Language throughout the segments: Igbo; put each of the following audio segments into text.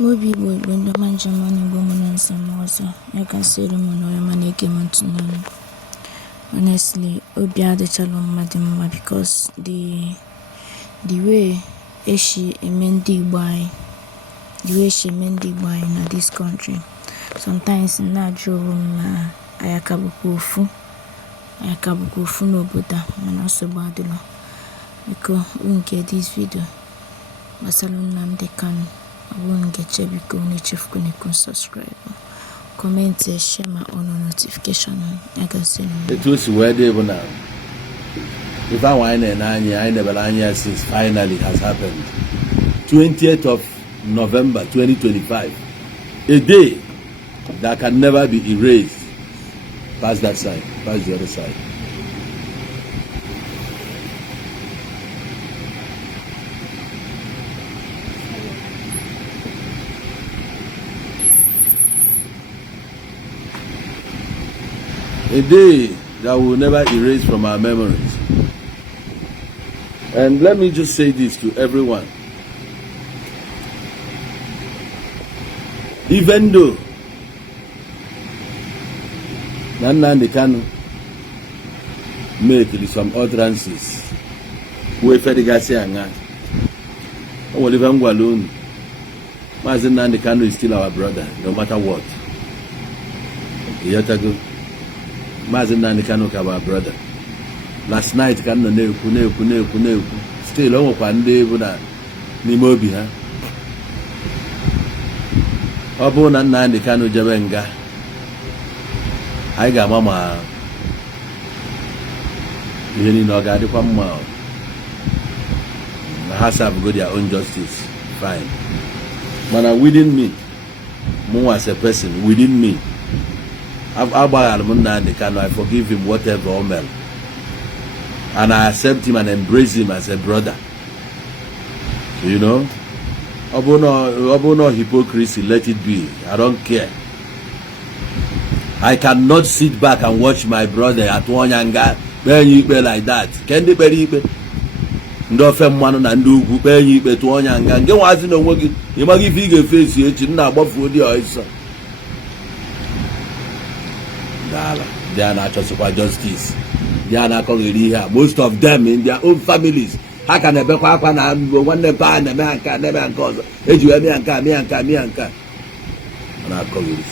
Mobi Igbo ndị ọma njem ọnụ Igbo mụ na nsem ọzọ ya gasịrị m n'ọrịa na-ege m ntị n'ọnụ. Honestly, obi adịchala mmadụ mma because the way eshi eme ndị Igbo anyị na this country, sometimes na-ajụ onwe m na anyị aka bụkwa ofu n'obodo a, mana nsogbu adịla. Biko nke this video gbasara Nnamdi Kanu, biko na subscribe, comment, share ma on notification it was where they were now. If I wine and I never since finally has happened. 20th of November 2025, a day that can never be erased. Pass that side, pass the other side. A day that will never erase from our memories. And let me just say this to everyone. Even though Nnamdi Kanu made some utterances, we Fedigasi Anga, or even Walloon, Mazen Nnamdi Kanu is still our brother, no matter what. Yatago. Mazen Nnamdi Kanu is our brother. Last night, Kanu neku. Still, on Pande Buddha Nimobi, huh? Obo Nnamdi Kanu Jabenga. I got mama. You know, got the mama. Has have got their own justice. Fine. But within me, more as a person, within me, I forgive him whatever, and I accept him and embrace him as a brother. You know, no hypocrisy, let it be. I don't care. I cannot sit back and watch my brother at one younger like that. Can they believe? Ndo fe mmanu na ndị ugwu kpe enyi ikpe tụọ ọnya nga nke nwazi na onwe gị ịmaghị ife ị ga-efesi echi nna agbafu odi ọsọ dala they are na-achọsịkwa justice they are na-akọghịrị ihe a. Most of them in their own families ha ka na-ebekwa akwa na nwanne pa na-eme nka na-eme nke ọzọ eji wee mịa nka na-akọghịrị.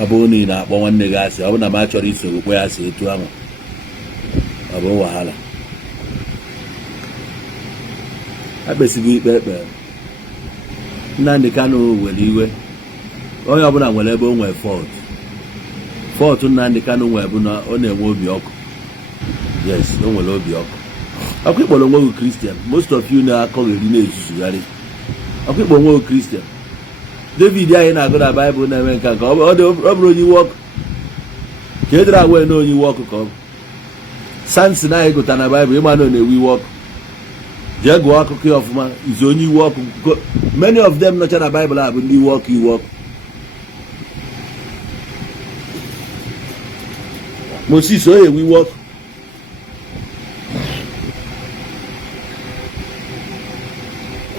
Abo ni na akpọ nwanne gị asị, ọ bụ na m achọrọ iso okwe ya asị etu ahụ, ọ bụ wahala. Akpesigo ikpe ekpe. Nnamdi Kanu were iwe, onye ọbụla nwere ebe o nwere fault Nnamdi Kanu nwere bụ na ọ na-enwe obi ọkụ. Yes, o nwere obi ọkụ. Ọkụ ikpọrọ onwe gị Christian, most of you na-akọghịrị na-ezuzugharị. Ọkụ ikpọrọ onwe gị Christian. David anyị na-agụ na Bible na-eme nke ọ bụrụ onye iwe ọkụ ka e dere agwa na onye iwe ọkụ ka ọ bụ. Samson anyị gụta na Bible ịma na ọ na-ewe iwe ọkụ. Jee gụọ akụkọ ya ọfụma, izu onye iwe ọkụ. Many of them nọcha na Bible a bụ ndị iwe ọkụ. Moses o ewe iwe ọkụ.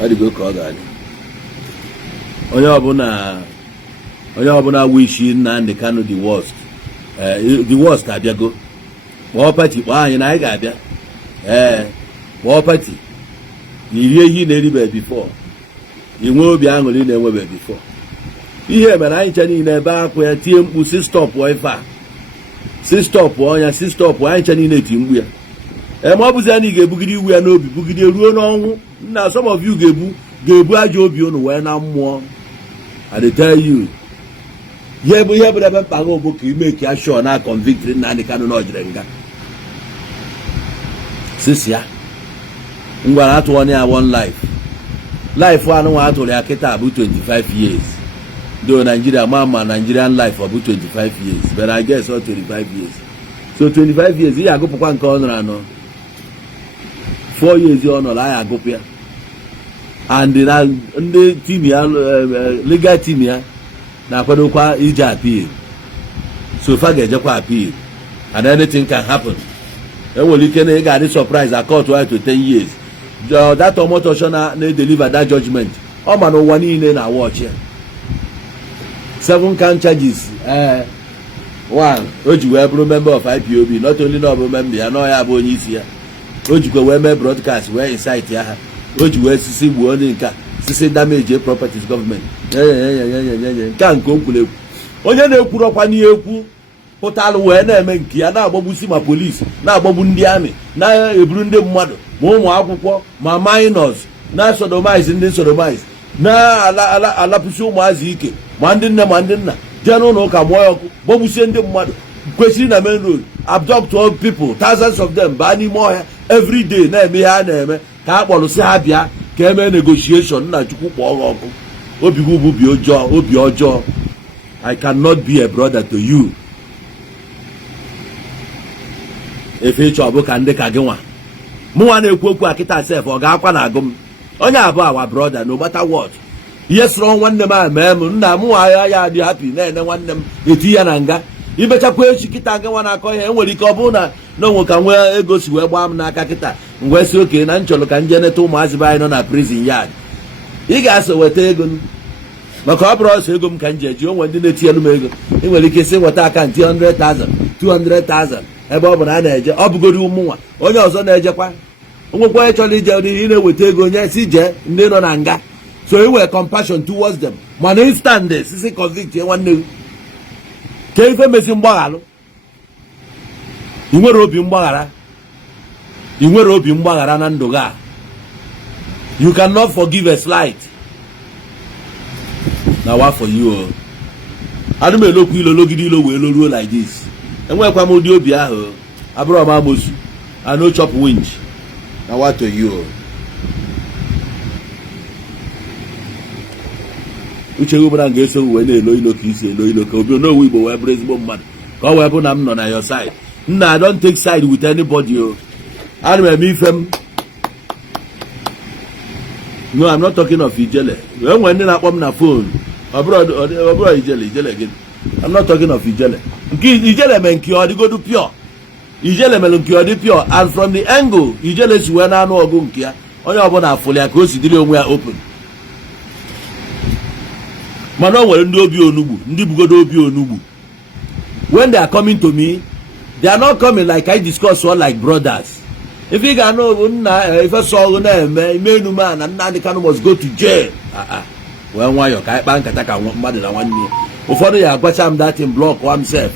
Ọ dịgo ka ọ ga-adị. Onye ọbụla wishi Nnamdi Kanu the worst abịago. Kpọọ pati kpọọ anyị na anyị ga-abịa. Kpọọ pati irie ihe na-eribe before, inwe obi aṅụrị na-enwebe before. Ihe mere anyị ncha niile ebe akwụ ya tie mkpu si stọpụ ife a, si stọpụ ọnya, si stọpụ anyị ncha niile eti mgbu ya. Ma ọ bụzi ya na ị ga-ebugide iwu ya n'obi bugide ruo n'ọnwụ. Nna some of you ga-ebu ajọ obi unu wee na mmụọ. I tell you, ihe bụ ebe mkpa gị bụ ka ime ka ya shọ na convict Nnamdi Kanu na ojire nga. Sisi ya ngwara atụọ na ya one life anụ nwa atụrụ ya kịta bụ 25 years. Though Nigeria ma Nigerian life ọ bụ 25 years, but I guess all 25 years. So 25 years ihe agụpụkwa nke ọ nọrọ anọ 4 years ọ nọrọ anyị agụpụ ya. And ndị team ya legal team ya na-akwadokwa ije appeal. So far ga-ejekwa appeal and anything can happen. enwere ike na ị ga-adị surprise akọt ya to 10 years that omotocho na-deliver that judgment ọ ma na ụwa niile na watch ya 7 count charges one o ji wee bụrụ member of IPOB not only na ọ bụ member ya na ya bụ onye isi ya o jikwa wee mee broadcast wee incite ya ha o ji wee sisi gbuo onye nke sisi damage properties gọọmenti nke a nke o kwuru ekwu onye na-ekwuru ọkwa n'ihe ekwu pụtalụ wee na-eme nke ya na-agbagbusi ma polisi na-agbagbu ndị amị na-eburu ndị mmadụ ma ụmụ akwụkwọ ma minors na-sodomize ndị sodomize na-alapụsi ụmụazị ike ma ndị nne ma ndị nna jee n'ụlọ ụka mụọ ya ọkụ gbagbusie ndị mmadụ kwesịrị na main road abduct all people thousands of them baa n'ime ọhịa every day na-eme ihe a na-eme ka a kpọrụsị ha bịa ka emee negotiation nna chukwu kpọọ ha ọkụ obi gị bụ obi ọjọọ I cannot be a brother to you efe ịchọ bụ ka ndị ka gị nwa mụnwa na-ekwu okwu akịta sef ọ ga-akwa na agụ m onye abụọ awa brother no matter what ihe sọrọ nwanne m a mee m nna m nwa ya dị happy na-ene nwanne m eti ya na nga imechakwa echi kịta nga nwa na-akọ ihe enwere ike ọ bụrụ na onwe ka nwee ego si wee gbaa m n'aka kịta mgbe si oke na nchọrọ ka nje neta ụmụazị be anyị nọ na prison yard ị ga-aso weta ego maka ọ bụrụ ọsọ ego m ka m ji eji onwe ndị na-etinyelu m ego ị nwere ike isi nweta akantị 100,000 200,000 ebe ọ bụ na a na-eje ọ bụgoro ụmụnwa onye ọzọ na-ejekwa onwekwa onye chọrọ ije ị na-eweta ego nye si jee ndị nọ na nga so e were compassion towards them mana instant sisi convict nwanne gị ka ife mezi mgbaghalụ ị nwere obi mgbaghara na ndụ gị a you cannot forgive a slight na wa for you adụ m elokwu ilo logide ilo wee loruo like this enwekwa m ụdị obi ahụ abụrụ m amosu I no chop winch na wa to you uche gị bụra ga-eso wee na-elo ilo ka isi elo ilo ka obi n'owu Igbo wee bụrụ ezigbo mmadụ ka ọ wee bụ na m nọ na your side nna I don't take side with anybody ana m eme ife m no I'm not talking of Ijele enwere ndị na-akpọ m na phone ọ bụrụ Ijele gị I'm not talking of Ijele nke Ijele mee nke ọ dịgodu pure Ijele mere nke ọ dị pure and from the angle Ijele si wee na-anụ ọgụ nke ya onye ọbụla afụlụ ya ka o si dịrị onwe ya open mana o nwere ndị obi onugbu ndị bugodo obi onugbu when they are coming to me they are not coming like I discuss all like brothers if ị ga-anụ nna ife sọgụ na-eme ime enume a na Nnamdi Kanu must go to jail wee nwayọ ka anyị kpaa nkata ka mmadụ na nwanne ya ụfọdụ ya agwacha m datin blọk himself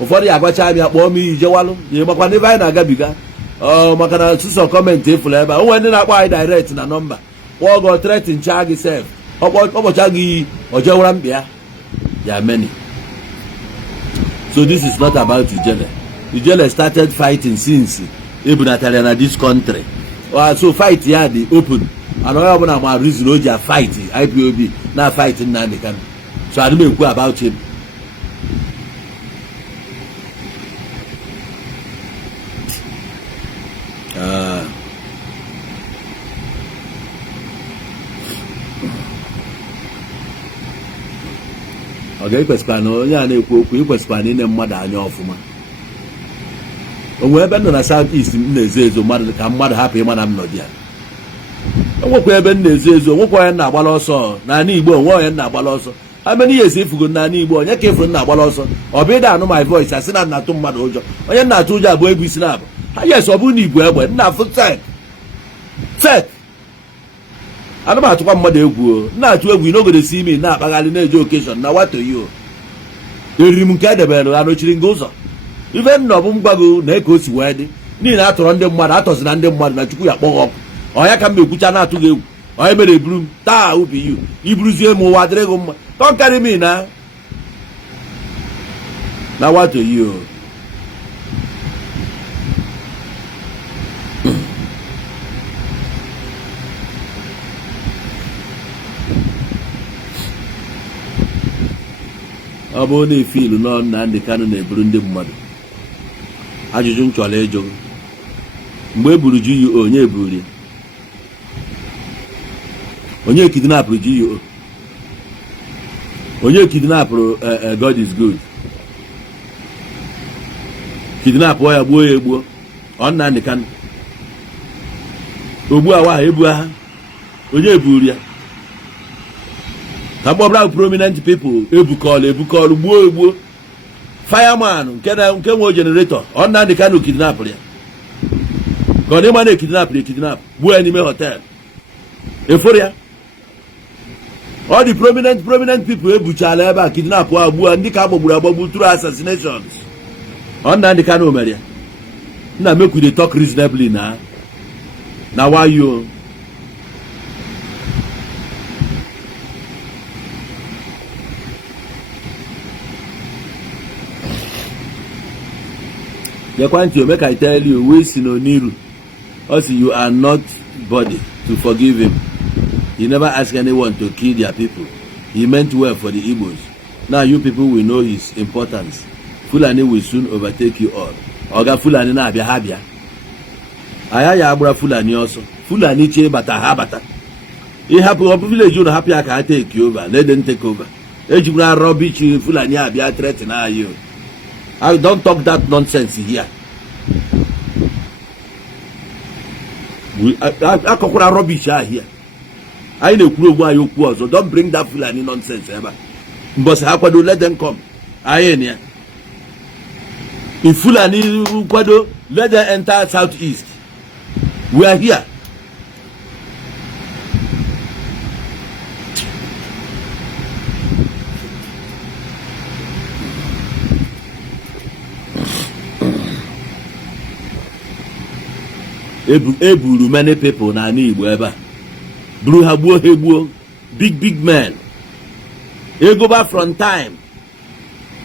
ụfọdụ ya agwacha m ya kpọọ m iyi jewalụ ya makwa n'ebe anyị na-agabiga maka na sụsọ kọmentị efula ebe a onwe ndị na-akpọ anyị direct na nọmba kpọọ gị tretin chaa gị sef ọkpọcha gị iyi ojewara mkpịa ya many so this is not about Ijele. Ijele started fighting since ebunatara na this country so fight ya dị open and onye ọbụla ma reason o ji a fight IPOB na fight Nnamdi Kanu so adị m ekwu about him ọ ga-ekwesịkwa na onye a na-ekwu okwu ikwesịkwa na ine mmadụ anya ọfụma onwe ebe nọ na South East m na-ezo ezo mmadụ ka mmadụ hapụ ịma na m nọ ya onwekwa ebe m na-ezo ezo onwekwa onye na-agbala ọsọ n'ala Igbo onwe onye na-agbala ọsọ amena ihe esi efugo n'ala Igbo onye ka efuru na-agbala ọsọ ọ bụ ịda anụ my voice asị na na-atụ mmadụ ụjọ onye na-atụ ụjọ abụọ ebu isi na-abụ ha yes ọ bụrụ na Igbo egbe nna afụ tek ana m atụkwa mmadụ egwu na-atụ egwu n'ogode si imi na-akpagharị na-eje okeshọn na wato yo eriri m nke edebere anochiri nga ụzọ ife nna ọ bụ mgbago na eke o si wee dị n'ihi na atọrọ ndị mmadụ atọzi na ndị mmadụ na Chukwu ya kpọghọ ọkụ ọnya ka m ekwucha na-atụ gị egwu onye mere eburu m taa ubi yu iburuzie m ụwa dịrị gị mma kọnkarị m na wato yo ọ bụrụ na efe ilu nọ Nnamdi Kanu na-eburu ndị mmadụ ajụjụ m chọrọ ịjụ mgbe e buru GUO onye eburu ya onye kidnapụrụ GUO onye kidnapụrụ God is good kidnapụ ya gbuo ya egbuo ọ Nnamdi Kanu ogbu awa ebu ha onye eburu ya ka gbọbra prominent people ebukọlụ gbuo fireman nke nwe generator ọ Nnamdi Kanu kidnap ya ka ọ na-ema na-ekidnap gbuo ya n'ime hotel eforo ya all the prominent people ebuchala ebe a kidnap agbuo ndị ka agbagburu through assassinations ọ Nnamdi Kanu mere ya nna make we dey talk reasonably na why you Yakwanti, make I tell you, we Sinoniru, also you are not body to forgive him. He never asked anyone to kill their people. He meant well for the Igbos. Now you people will know his importance. Fulani will soon overtake you all. Oga Fulani na habia. Aya ya abura Fulani also. Fulani che bata habata. He happen up village you happy I can take you over. Let them take over. Ejibra rubbish Fulani habia threaten you. I don't talk that nonsense here. I kokura rubbish here. I know why you so don't bring that Fulani nonsense ever. But Hakwado, let them come. If Fulani Kwado, let them enter southeast. We are here. Eburu many people na Igbo ebe. Buru ha gbuo big men. Go back from time.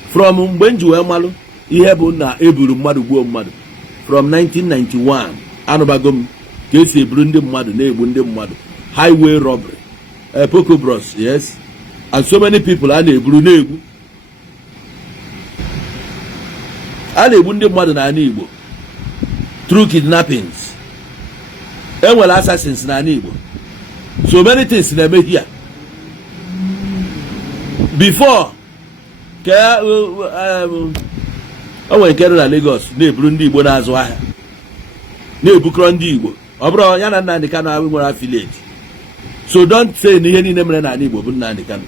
From mgbe nji wee malụ ihe bụ na eburu mmadụ gbuo mmadụ. From 1991 anụbago m ka esi eburu ndị mmadụ na-egbu ndị mmadụ. Highway robbery. Poco Bros, yes. And so many people a na-eburu na-egbu. A na-egbu ndị mmadụ na Igbo through kidnappings. Enwere assassins na Igbo. So many things na-eme here. Before ka o nwere nke na Lagos na-eburu ndị Igbo na-azụ ahịa na-ebukọrọ ndị Igbo ọ bụrụ ya na Nnamdi Kanu ahụ nwere affiliate. So don't say na ihe niile mere na Igbo bụ Nnamdi Kanu.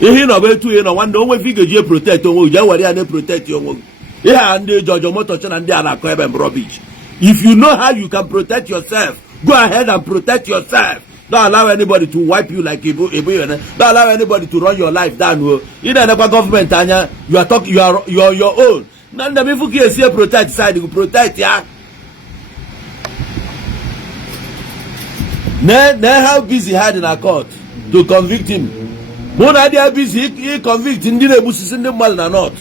Ihe nọ bụ etu ihe nọ nwanne onwe fi ga-eji protect onwe ji were ya na protect onwe ihe a ndị George Motochi na ndị a na-akọ ebe rubbish. If you know how you can protect yourself, go ahead and protect yourself. Don't allow anybody to wipe you like Igbo. Don't allow anybody to run your life down. In the government, you are talking. You are your own. None of you can say protect side. You protect, yeah. Now how busy had in a court to convict him. When they are busy, he convict him. Didn't buses in the mal or not.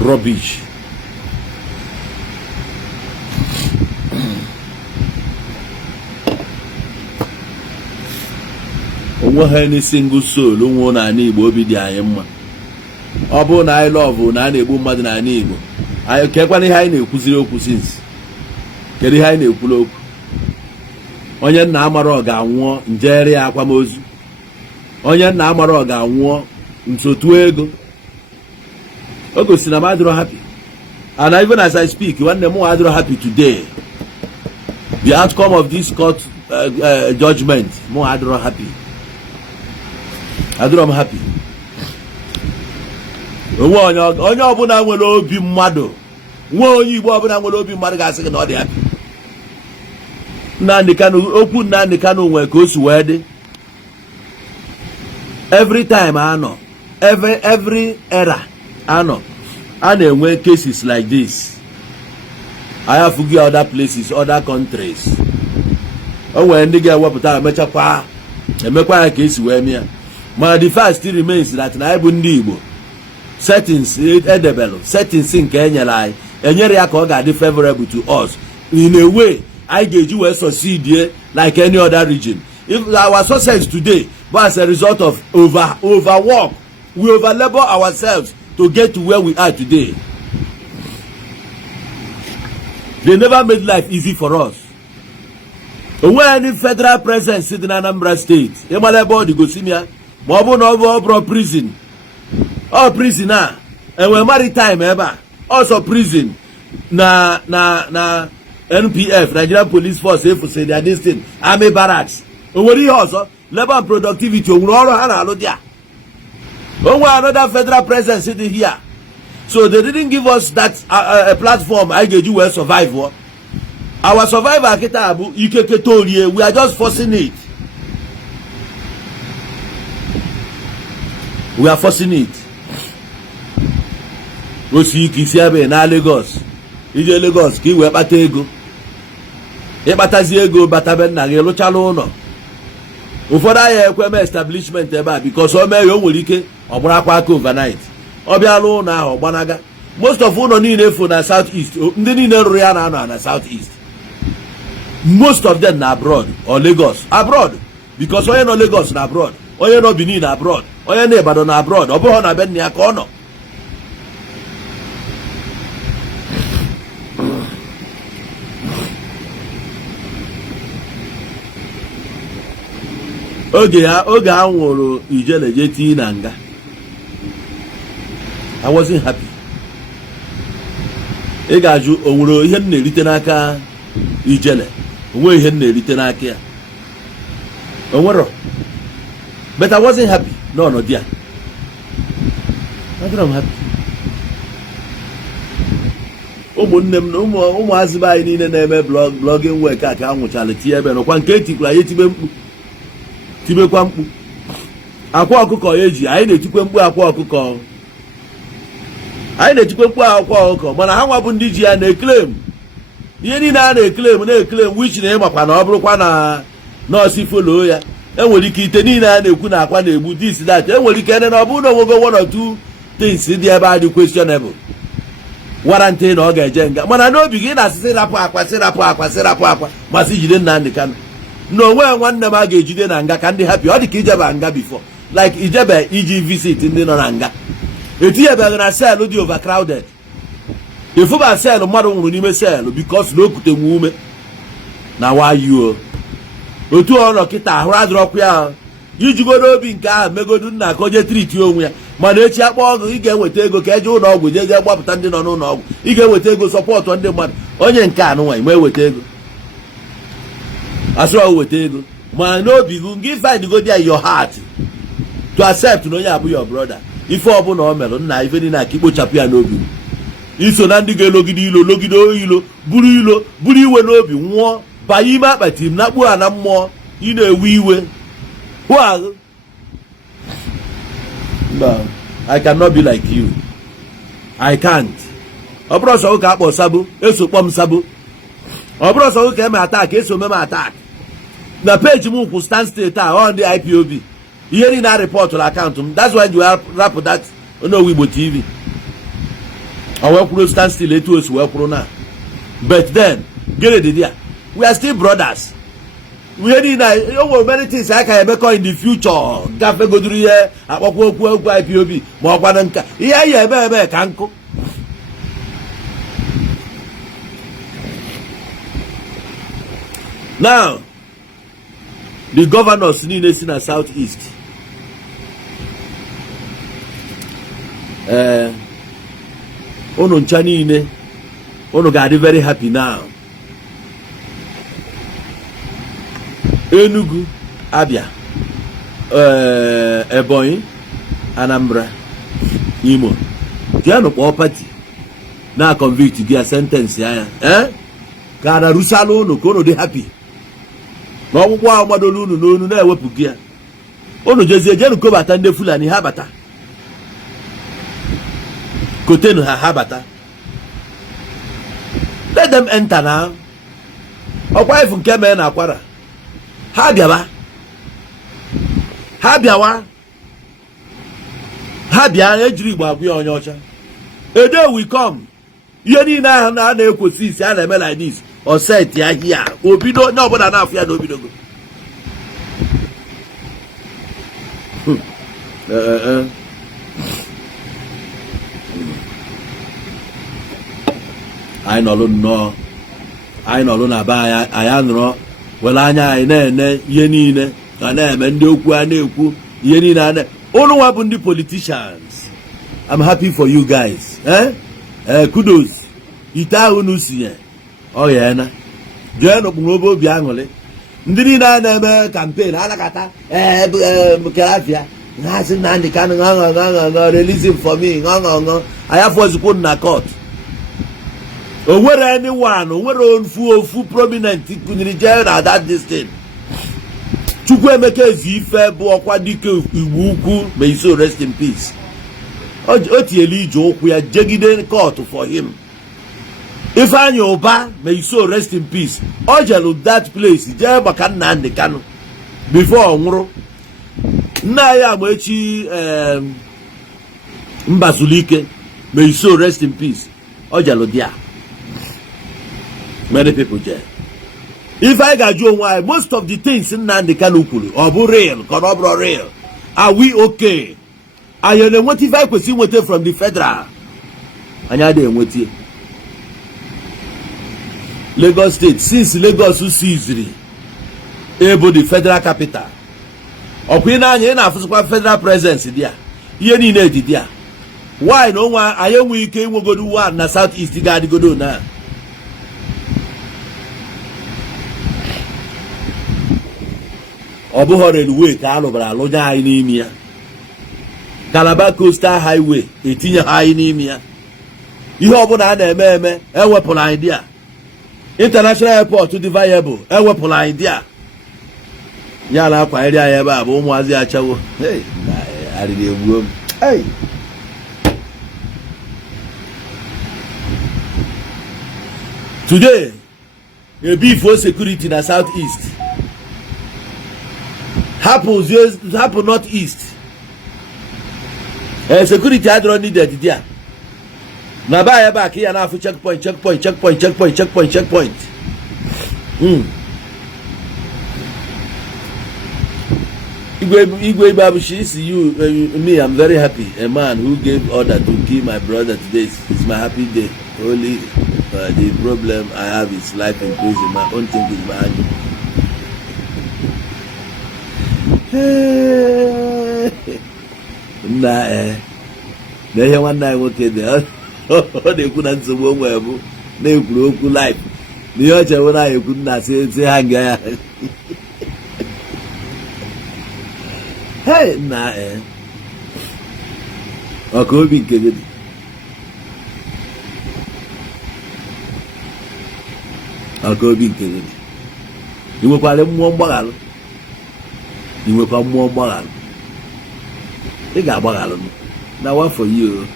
Rubbish. Onwe ha any single soul onwe na ana Igbo obi dị anyị mma. Ọ bụ na anyị love na a na-egbu mmadụ na ana Igbo. Anyị kekwana ihe anyị na-ekwuziri okwu since. Kedu ihe anyị na-ekwula okwu? Onye nna amara ọ ga-anwụọ njere ya akwamozu. Onye nna amara ọ ga-anwụọ nsotu ego. Ogo si na madro happy. And even as I speak, one day more madro happy today. The outcome of this court judgment, more madro happy. I'm happy. Onye ọbụla nwere obi mmadụ, nwa onye Igbo ọbụla nwere obi mmadụ ga-asị gị na ọ dị happy. Nnamdi Kanu, okwu Nnamdi Kanu nwere ka o si wee dị. Every time I know, every era I know, and when cases like this, I have to go other places, other countries. And when they get what I make a case where me. But the fact still remains that na Igbo settings edible, settings in Kenya lie, and yet favorable to us. In a way, I get you succeed here like any other region. If our success today was as a result of overwork, we overlabor ourselves to get to where we are today. They never made life easy for us. onwe any federal presence dị na Anambra steeti ịmara ebe ọ dị gosi m ya ma ọ bụ na ọ bụrụ prison prison a enwe maritime ebe a ọsọ prison na NPF Nigerian Police Force efuse their distinct army barracks onwere ihe ọzọ labor and productivity onwere ọrụ ha na-alụ dị a onwe another federal presence dị here so they didn't give us that a platform anyị ga-eji wee survive. Our survivor kita bụ ikeke torie, we are just forcing it. We are forcing it. Osi ikisi ebe na Lagos. Ije Lagos ka iwe kpata ego. Ịkpatazi ego batabe nna gị lụchala ụlọ. Ụfọdụ ahịa ekweme establishment ebe a because o mee ya o nwere ike ọ bụrụ akwa aka overnight. Ọ bịa lụ ụlọ ahụ gbanaga. Most of ụlọ niile efu na South East. Ndị niile rụrụ ya na-anọ na South East. Most of them na abroad or Lagos. Abroad. Because onye nọ Lagos na abroad. Onye nọ Benin na abroad. Onye nọ Ibadan na abroad. Ọ bụghị na be nna ya ka ọ nọ. Oge ha nwụrụ Ijele je tii na nga. I wasn't happy. Ị ga-ajụ o nwere ihe m na-erite n'aka Ijele. Onwe ihe m na-erite n'aka ya. O nwere. But I wasn't happy. No, dear. I'm happy. Ụmụnne m na ụmụazị anyị niile na-eme blogging work a ka anwụchala tie ebe nọkwa nke etikwara ya etibe mkpu. Tibekwa mkpu. Akwa ọkụkọ ya eji anyị na-etikwe mkpu akwa ọkụkọ. Anyị na-etikwe mkpu akwa ọkụkọ mana ha nwa bụ ndị ji ya na-eklem. Ihe niile a na-eklem which na ịmakwa na ọ bụrụkwa na nọọsụ follow ya. Enwere ike ite niile a na-ekwu na akwa na-egbu this that. Enwere ike na ọ bụrụ na onwego one or two things dị ebe a dị questionable. Warranty na ọ ga-eje nga mana n'obi gị na-asị sịrapụ akwa masị jide Nnamdi Kanu na onwe nwanne m a ga-ejide na nga ka ndị happy. Ọ dị ka ijebe nga before like ijebe iji visit ndị nọ na nga etinyebeghị na sel dị overcrowded. Ịfụba sel mmadụ nwụrụ n'ime sel because na okute nwe ume na wayo otu ọnọ kịta ahụ adịrọkwa ya ijigodo obi nke ahụ megodu nna ka oje triti onwe ya mana echi akpọ ọgụ ị ga-enweta ego ka eje ụlọ ọgwụ jeje gbapụta ndị nọ n'ụlọ ọgwụ ị ga-enweta ego sọpọtụ ndị mmadụ onye nke anụnwa ma eweta ego asụrụ weta ego ma n'obi gị gị find go there your heart to accept na onye abụ your brother ife ọbụla o merụ nna ife niile aka ikpochapụ ya n'obi iso na ndị ga-elogide ilo logide ilo buru iwe n'obi nwụọ banye ime akpati m na-akpụ ha na mmụọ ị na-ewe iwe hụ ahụ. No, I cannot be like you. I can't. Ọ bụrụ ọsọ ụka akpọ sabo esokpọ m sabo. Ọ bụrụ ọsọ ụka eme attack eso meme attack. Na page m kwụ stand state a on the IPOB. Ihe niile na report na account m. That's why you rap that Igbo TV. I wee kwuru stand still etu osi wee kwuru na. But then, gịnị dị ya? We are still brothers. We need many things I can make in the future. Gafe goduru ihe akpọkwa okwu IPOB ma ọkwa na nka. Ihe anyị eme ka nkụ. Now, the governors niile si na South East. Unu ncha niile unu ga-adị very happy now. Enugu, Abia, Ebonyi, Anambra, Imo. Tiano kwa party na convict gị a sentence ya ka na rusala unu ka unu dị happy na ọgwụgwọ ahụ gbadoro unu n'onu na-ewepụ gị ya unu jezie jenu kobata ndị Fulani ha bata kotenu ha bata let them enter now. Ọkwa ifu nke mee na Akwara ha bịa ejiri Igbo agwụ ya onye ọcha a day we come ihe niile ahụ na-ekwosi isi a na-eme like this o set ya hia obido onye ọbụla na-afụ ya na obidogo anyị nọlụ na be anyị anụrụ were anya anyị na-ene ihe niile a na-eme ndị okwu a na-ekwu ihe niile a unu nwa bụ ndị politicians. I'm happy for you guys. Kudos. Ite ahụ unu sinye ọ ya jee n'okpuru obi aṅụrị ndị niile a na-eme kampen anakata kerafia ha sị na ndị kanụ ṅụ release him for me ṅụ anya fọzikwu na court. O nwere anyone, o nwere ofu prominent kunyere jee na that distance. Chukwu Emeka Eziife bụ ọkwa dike Igbo ukwu, may so rest in peace. O tinyela ije ụkwụ ya jegide court for him. Ifeanyi Ụba, may so rest in peace. O jelu that place jee maka Nnamdi Kanu before ọ nwụrụ. Nna ya Amaechi Mbazulike, may so rest in peace. O jelu there. Many people there. If I got you why most of the things in Nnamdi Kanu kwuru ọ bụ real ka ọ bụrụ real, are we okay? Anyị na-enweta ife anyị kwesịrị inweta from the federal. Anyị adịghị enweta. Lagos State, since Lagos seized able the federal capital, ọkwa ị na-anya ị na-afụsịkwa federal presence dị ya, ihe niile dị ya. Why no nwa anyị enweghị ike inwegodo one na South East ga-adịgodo na ọ bụghị railway ka alụbara alụnye anyị n'ime ya. Calabar Coastal Highway etinye ha anyị n'ime ya. Ihe ọbụla a na-eme ewepụrụ anyị dị ya. International airport dị viable ewepụrụ anyị dị ya. Ya na akwa iri anyị ebe a bụ ụmụazị achawo. Arịrị egbuo m. Today, a beef for security na South East. Happen North East. Security hadron needed there. Na ba ya ba ka ya na afu checkpoint. Igwe Babushi, see you, me, I'm very happy. A man who gave order to kill my brother today is my happy day. Only the problem I have is life in prison. My own thing is behind me. Na ihe nwanne anyị nwoke dị ọ na-ekwu na nsogbu onwe bụ na-ekwuru okwu life na ihe ọ chere na ekwu nna si ha nga ya na ọka obi nke gị ọka obi nke gị ị nwekwara mmụọ mgbaghalụ ị nwekwa mmụọ mgbaghalụ ị ga-agbaghalụ na one for you.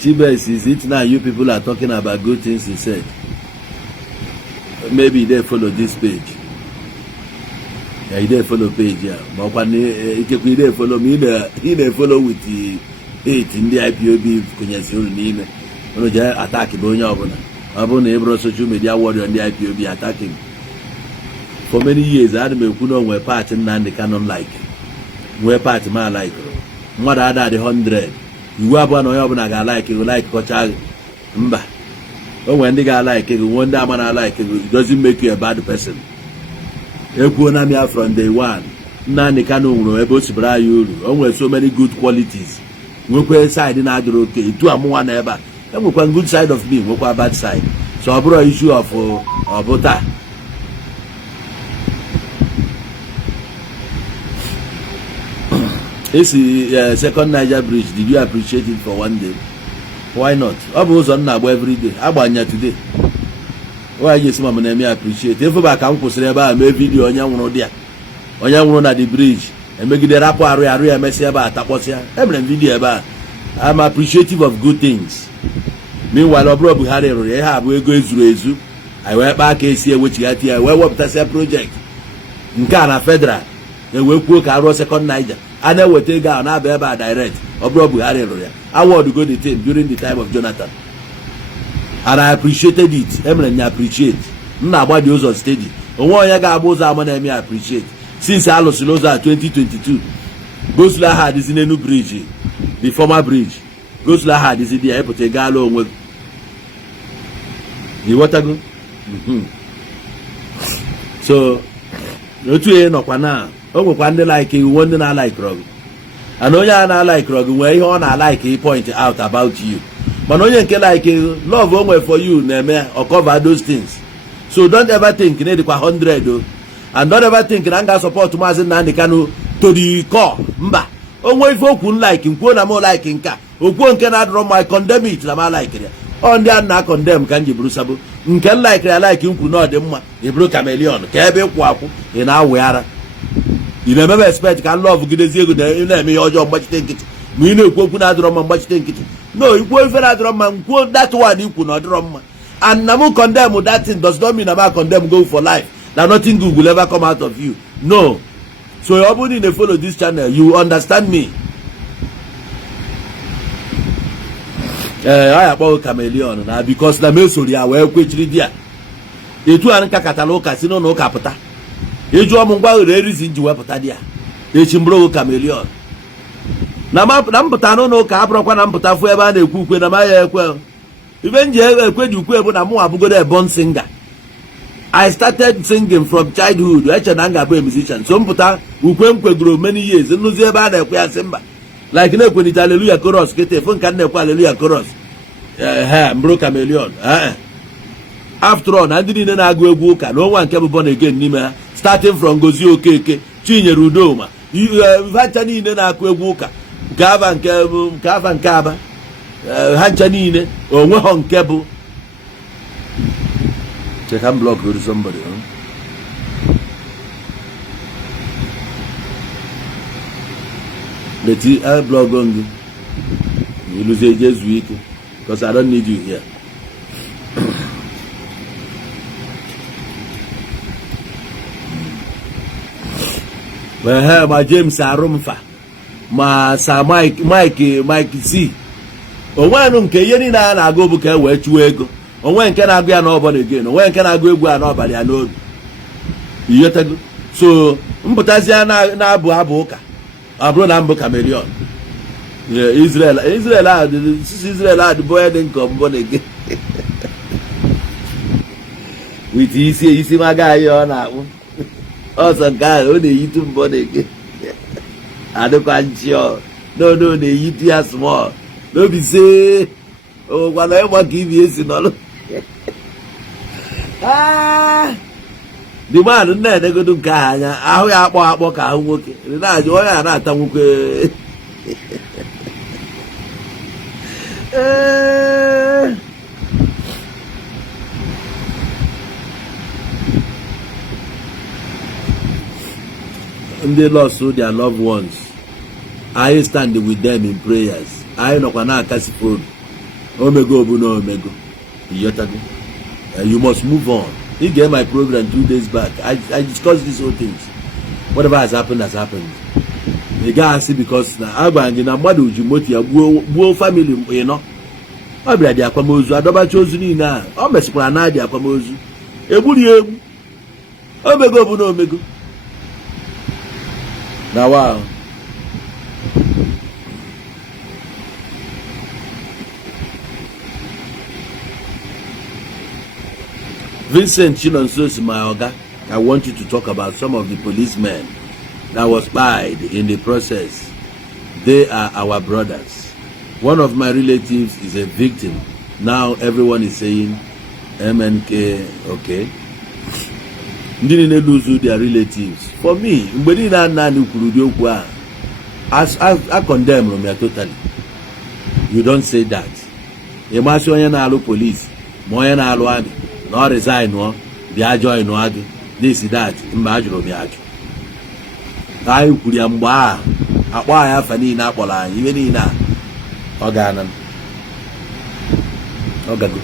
Chibes, is it now you people are talking about good things he said? Maybe they follow this page. Yeah, he didn't follow page, yeah. But when he didn't follow me, he didn't follow with the 8 in the IPOB Kunyasiun. Attack Abona Ebro social media warrior on the IPOB attacking. For many years, I had were part in Nnamdi Kanu like. We're part man like. Mother had 100. You were one or other like you like Kocha Mba. Oh, when the guy like it, one day man I like it doesn't make you a bad person. Equanamia from day one. Nnamdi Kanu able to bra you. Oh, so many good qualities. We side in Adroke, two and one ever. And we can good side of me, we can bad side. So I brought issue of Bota. This is second Niger bridge. Did you appreciate it for one day? Why not? I was on now every day. I want you today. Why you see my name? I appreciate. If I come to say about my video on your there, on your at the bridge, and make the rap area messy about Taposia. Every video about. I'm appreciative of good things. Meanwhile, Obro Buhari, we go through. I went back here, which got here. Where was the project? Nkana Federal. They will cook our second Niger. I never take out now direct. Obro Buhari, I want to go the team during the time of Jonathan. And I appreciated it. Emily, I appreciate. About the on steady. One yaga both are money I appreciate. Since I lost 2022, Gosla had this in a new bridge. the former bridge go to ha dịzi dị ya ịpụta ị gaala onwe gị ịghọtago. So otu ihe nọkwa na o nwekwa ndị like iwu ndị na-alaikịrọ gị ana onye a na-alaikịrọ gị nwee ihe ọ na-alaiki point out about you mana onye nke like love o nwere for you na-eme o cover those things. So don't ever think na ịdịkwa 100 o, and don't ever think na m ga-support Maazị Nnamdi Kanu to the core. Mba, onwe ife okwu like nkwuo na m like nka okwuo nke na-adịrọ mma condemn it na m like ya ọ ndị a na-condemn ka m ji bụrụ sabo nke m like ya like nkwu na ọ dị mma ị bụrụ chameleon ka ebe ịkwụ akwụ ị na-awụ ara ị na-emebe expect ka love gidezi ego na-eme ihe ọjọọ mgbachite nkịtị ma ị na-ekwu okwu na-adịrọ mma mgbachite nkịtị. No, ikwuo ife na-adịrọ mma nkwuo that one ikwu na ọ dịrọ mma, and na m condemn that thing does not mean na m condemn go for life that nothing good will ever come out of you. No. So ọ bụrụ na follow this channel you understand me. I akpọghị chameleon na because na mesori ya wee kwechiri di ya etu a nka katala ụka si n'ụlọ ụka pụta ịjụọ m ngwa ghere erizi nji wepụta di ya echi mbụrụ chameleon na mpụta n'ụlọ ụka abụrụkwa na mpụta fụ ebe a na-ekwu ukwe na maya ekwe ibe nji ekwe ji ukwe bụ na mụ abụgodo a born singer. I started singing from childhood. Eche na nga bụ a musician. So mpụta ukwe m kwegoro many years nnuzi ebe a na-ekwe ya sị mba like na-ekwenite hallelujah chorus kete fụ nka na-ekwe hallelujah chorus mbụrụ chameleon. After all na ndị niile na-agụ egwu ụka na ọnwa nke bụ born again n'ime ha starting from Gozie Okeke Chinyere Udoma ha ncha niile na-akụ egwu ụka nke ava nke aba ha ncha niile onwe ha nke bụ check and block with somebody. Let I blog on you. You lose a just week because I don't need you here. Well, my James Arumfa, my Sir Mike C. O nwanu nke ihe niile a na-agụ bụ ka e wee chụọ ego. Onwe nke na-agụ ya n'ọbọdụ again, onwe nke na-agụ egwu a n'ọbalị ya n'obi. Iyetago. So mpụtazia na-abụ abụ ụka ọ bụrụ na mbụ chameleon. Israel adịbọ dị nke ọbụbọdụ again. With isi maga anyị ọ na-akpụ ọsọ nke ahụ ọ na-eyitu mbọdụ again. Adịkwa nchịọ no na-eyitu ya small n'obi see gwana ịgba ka ibi esi n'ọlụ. The man na-enegodo nke ahụ anya ahụ ya akpọ ka ahụ nwoke na-ajụ onye a na-ata nwoke. Ndị lost their loved ones, I stand with them in prayers. I nọkwa na-akasi food omego bụ na omego. You must move on. You get my program 2 days back. I discussed these whole things. Whatever has happened has happened. The guy see because na agbangi na mmadụ ji moto ya gbuo family ọ bịara dị akwamozu adọbacha ozu niile a ọ mesikwara na adị akwamozu egburu ya egbu omego bụ na omego na wow. Vincent Chinonso, my oga, I want you to talk about some of the policemen that was spied in the process. They are our brothers. One of my relatives is a victim. Now everyone is saying MNK, okay. Ndị niile lose their relatives. For me, mgbe niile na kwuru dị okwu a, I condemn them totally. You don't say that. Ị masị onye na-alụ police, ma onye na-alụ amị. No resign no bịa join no agị this that mba ajụrụ m ya ajụ anyị kwuru ya mgbe a akpọ anyị afa niile akpọrọ anyị iwe niile a ọ ga-ana ọ gago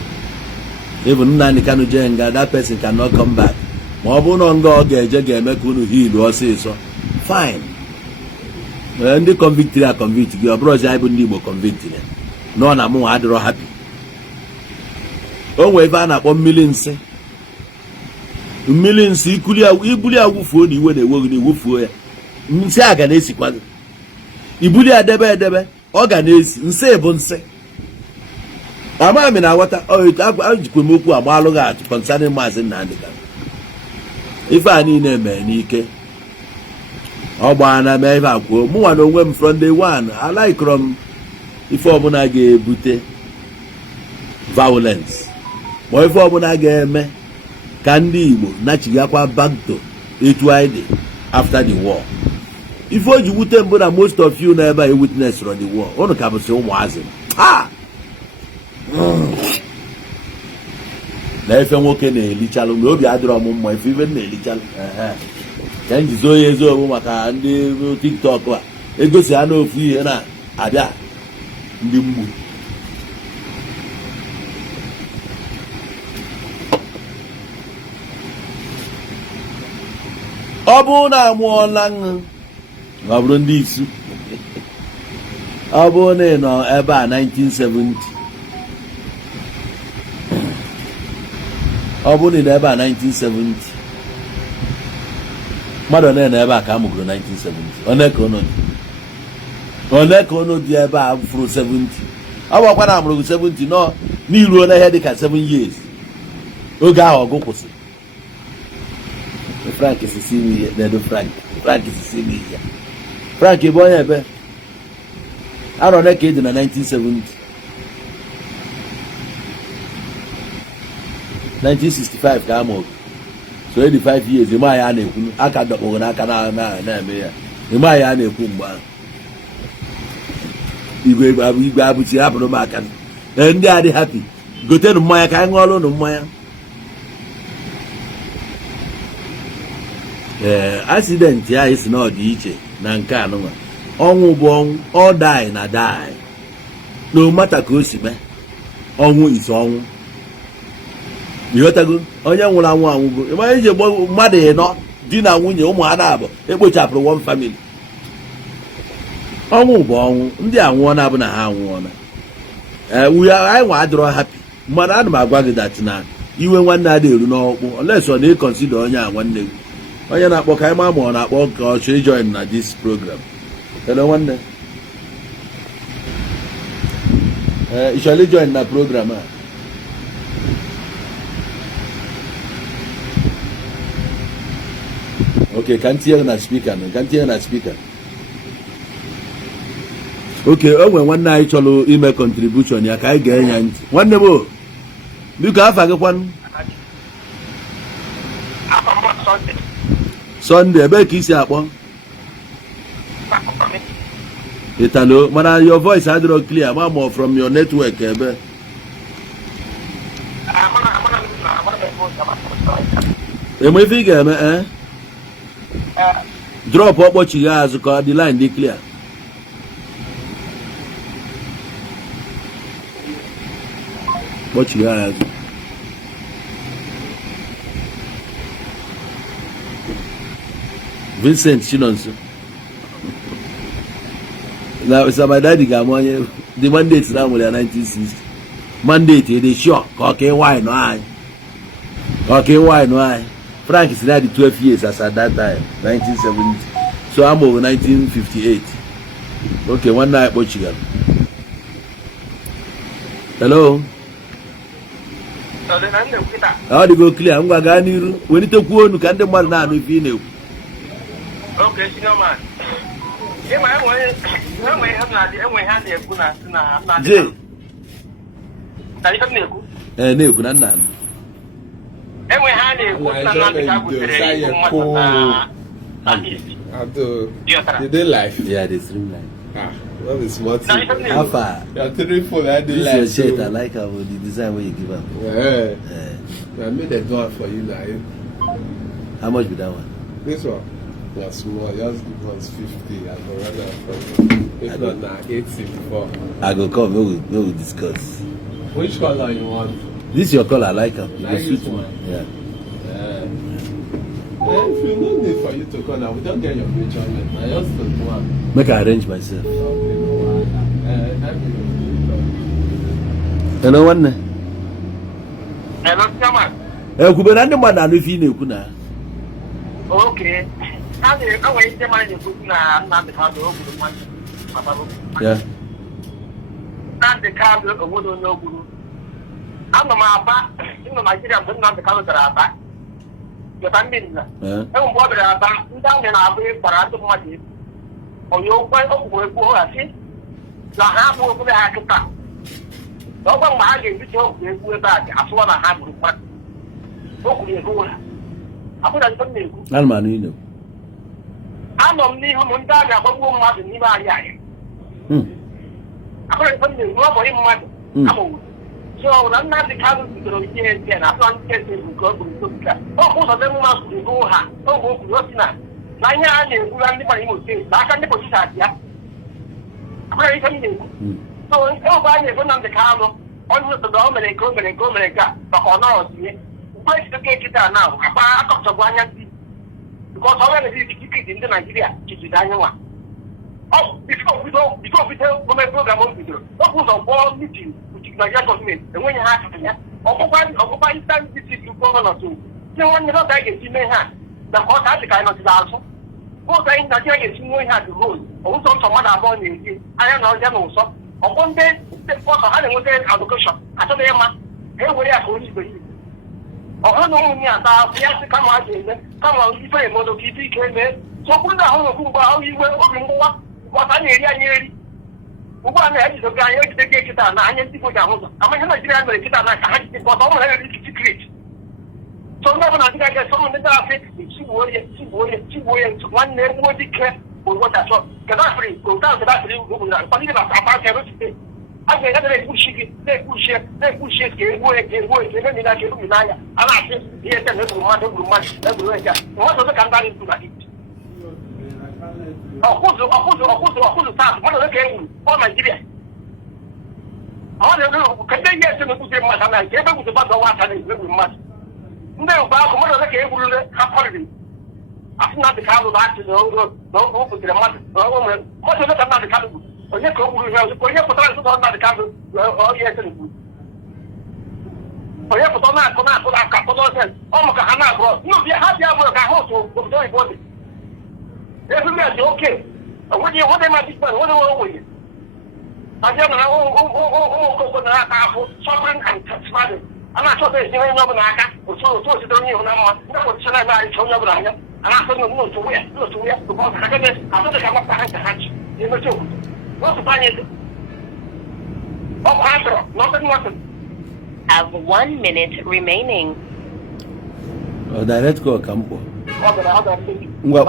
even Nnamdi Kanu jee nga that person cannot come back ma ọ bụrụ na nga ọ ga-eje ga-eme ka unu heal ọsịsọ fine ndị convict ya convict gị ọ bụrụ ọzọ anyị bụ ndị Igbo convict ya nọ na mụ adịrọ happy. O nwere ebe a na-akpọ mmiri nsị ibuli ya wufuo na iwe na-ewe gị na iwufuo ya nsị a ga na-esikwa gị ibuli ya debe ọ ga na-esi nsị bụ nsị amaghị na aghọta ajikwa m okwu agba alụghị atụ concerning Maazị Nnamdi Kanu ife a niile mere n'ike ọ gbaa na mee ife akwuo mụnwa na onwe m from day one alaikọrọ m ife ọbụla ga-ebute violence ma ife ọbụla ga-eme ka ndị Igbo nachigakwa back to etu anyị dị after the war. Ife o ji wute mbụ na most of you na ebe a witness from the war unu ka bụsị ụmụazị na efe nwoke na-elichalụ na obi adịrọ m mma ife ife na-elichalụ ka njizi onye eziokwu maka ndị TikTok a egosi ha n'ofu ihe na-abịa ndị mgbu ọ bụrụ na amụọla ọ bụrụ ndị isi ọ bụrụ na ị nọ ebe a 1970 ọ bụrụ na ị nọ ebe a 1970 mmadụ one nọ ebe a ka a mụgoro 1970 one ka ono dị ebe a fụrụ 70 ọ bụkwa na amụrụ 70 nọ n'iruo na ihe dịka 7 years oge ahụ ọgụ kwụsị Frank sisi n'ihe na-edo Frank sisi n'ihe Frank bụ onye ebe arọ ole ka ị dị na 1970 1965 ka a mụrụ so 85 years ịma ya a na-ekwu aka dọkpụrụ n'aka na-eme ya ịma ya a na-ekwu mgbe ahụ igwe abụchi hapụrụ m aka ndị a dị happy gotenụ mmanya ka anyị ṅụọrọ ụnụ mmanya accident ya isi na ọ dị iche na nke anụnwa ọnwụ bụ ọnwụ ọ die na die no matter ka o si mee ọnwụ isi ọnwụ ịghọtago onye nwụrụ anwụ anwụgo ịmanya iji mmadụ ịnọ di na nwunye ụmụ ha na-abụ ekpochapụrụ one family ọnwụ bụ ọnwụ ndị anwụọ na abụ na ha anwụọna anyị nwa adịrọ happy mmadụ ana m agwa gị dat na iwe nwanne adị eru n'ọkpụ unless ọ na-ekonsida onye a nwanne gị onye na-akpọ ka anyị ma ọ na-akpọ ka ọ chọrọ join na this program hello nwanne ị chọrọ join na program a okay ka ntinye na speaker okay o nwere nwanne anyị chọrọ ime contribution ya ka anyị ga-enye ntị nwanne m biko afa gị kwanụ Sunday ebe ka isi akpọ Italo mana your voice adịrọ clear ma more from your network ebe eme ife ị ga-eme drop ọkpọchi ya azụ ka the line dị clear kpọchi ya azụ Vincent Chinonso na my daddy ga-ama onye the mandate na nwere ya 1960 mandate dị sure ka ọ ka ịwine anyị Frank is now 12 years as at that time 1970 so I'm over 1958 okay one night kpọchigara hello ọ dịgo clear ngwa gaa n'iru welitekwu onu ka ndị mmadụ na-anụ ife ị na-ekwu okay, senior man. na-ekwu na nna You did life? Yeah, they stream life. What is smart? How far? You're terrible. I did life. This your shirt, so. I like how the design where you give up. I made a door for you now. How much be that one? This one was small. Just give us 50. I go rather from. If not now, 80 before. I go come. We will discuss. Which color you want? This is your color. I like them. Like this one. Yeah. If you no need for you to come now, we don't get your measurement. I just took one. Make I arrange myself. Okay, no Hello, one. Hello, Chairman. Kube na ndị mmadụ anụ ife ị na-ekwu na. Okay. I want to tell you na Nnamdi Kanu obodo mmadụ. Yeah. Nnamdị Kanụ obodo onye ogburu. Anọ m Aba, nọ Naijiria mgbe Nnamdị Kanụ bịara Aba. Jọta ndị nna. Mgbe ọ bịara Aba, ndị ahụ na-abụ gbara ndị mmadụ egwu. Onye okwu ekwu ọghasị na ha bụ obodo ha kịta. N'ọgwa mgbe ha ga-ebite okwu ekwu ebe a ga-asụwa na ha gburu mmadụ. O kwuru ego ụra. Abụrụ ndị na-ekwu. Anọ m n'ihu m ndị a ga-agbagbuo mmadụ n'ime anyị anyị. Abụrụ ndị na-ekwu ọ bụghị mmadụ amụrụ. So na Nnamdị Kanụ bidoro ihe nke na atụ ndị eze nke ọ bụrụ ntobika. Ọ bụ ụzọ dị mma kwuru ego ụha oge o kwuru osi na ihe a na-egbura ndị mmadụ Imo steeti n'aka ndị polisi adị ya. Abụrụ ihe m na-ekwu. So oge a na-ebo Nnamdị Kanụ onye ụtọdọ o mere nke o mere nke o mere nke a maka ọ nọrọ tinye. Mgbe ejide nkịta na akpa akọchọgbu anya ndị because already the ndị Nigeria jijide anya nwa. Before gọọmenti program o bidoro, ọ bụ ụzọ gbọọ meeting with Nigeria gọọmenti enweghị ha aka ya. Ọgwụkwa instant visit gọvanọ to ndị nwanne ha ga-esi mee ha na ka ọ ka dị ka anyị nọchiri azụ. Ụzọ anyị Nigeria ga-esi nwe ha the road ụzọ nsọ mmadụ abụọ na-eji anya na ọja na ụsọ. Ọgbọ ndị ọsọ ha na-enweta adukeshọn achọghị ịma ha ewere ya ka onye ibe ibe. Ọha na ụmụnne ya taa ya sị kama a ga-eme kama ife emodo ka ife ike mee sọkwụ ndị ahụ nwekwu mgbe ahụ iwe obi mgbụwa gbata na-eri anyị eri ugbu a na-ejidoga anyị ejidega ekịta na anya ndị Igbo ji ahụ ụzọ amaghị Naijiria mere kịta na ka ha jide ọzọ ọ nwere eri sikret so ndị ọbụla Naijiria ga-eso ndị ga-asị chigbuo ya ntu nwanne egbuo dike bụ wetachọ kedafri kota kedafri ugwu na mkpalite na aba kerosite a ga-enye na-ekpuchi gị na-ekpuchi ka egbuo eke ebe niile aka erubi n'anya a na-asị ihe ete na egburu mmadụ eke mmadụ dị ka ndị anyị na Ijipt ọkụzụ taa mmadụ dị ka egburu ọ Naijiria kedụ ihe ese na-egbute mmadụ anaghị ka ebe egbute mmadụ ọnwa aka na-egburu mmadụ ndị Igbo ahụ mmadụ dị ka egburule ha kọrịrị asị Nnamdị Kanụ na achị na o butere mmadụ mmadụ dị ka Nnamdị Kanụ gburu onye ka o gburu ihe onye pụtara nzụta Nnamdị Kanụ ọhịa ese na-egbu onye pụta na-akụ aka akpọta ọsẹ ọ maka ha na-abụọ n'obi ha bịa bụrụ ka ha otu obodo oyibo dị ebime dị oke onweghị ihe dị mmadụ ikpe onye nwe ogbenye abịa na ụmụ okoko na-aka afụ sọpụrụ and smadị a na-achọta ezi onye ọbụla aka otu osite onye ihu na mma ndị kpọchicha na-ebe arịcha onye ọbụla anya a na-asụ n'otu ya atụdị ka gbapụta ha nka ha ji emechi obodo wepụta anyị dị ọ bụ ha chọrọ nọtịn Have 1 minute remaining. Direct call ka m kpọ. Ngwa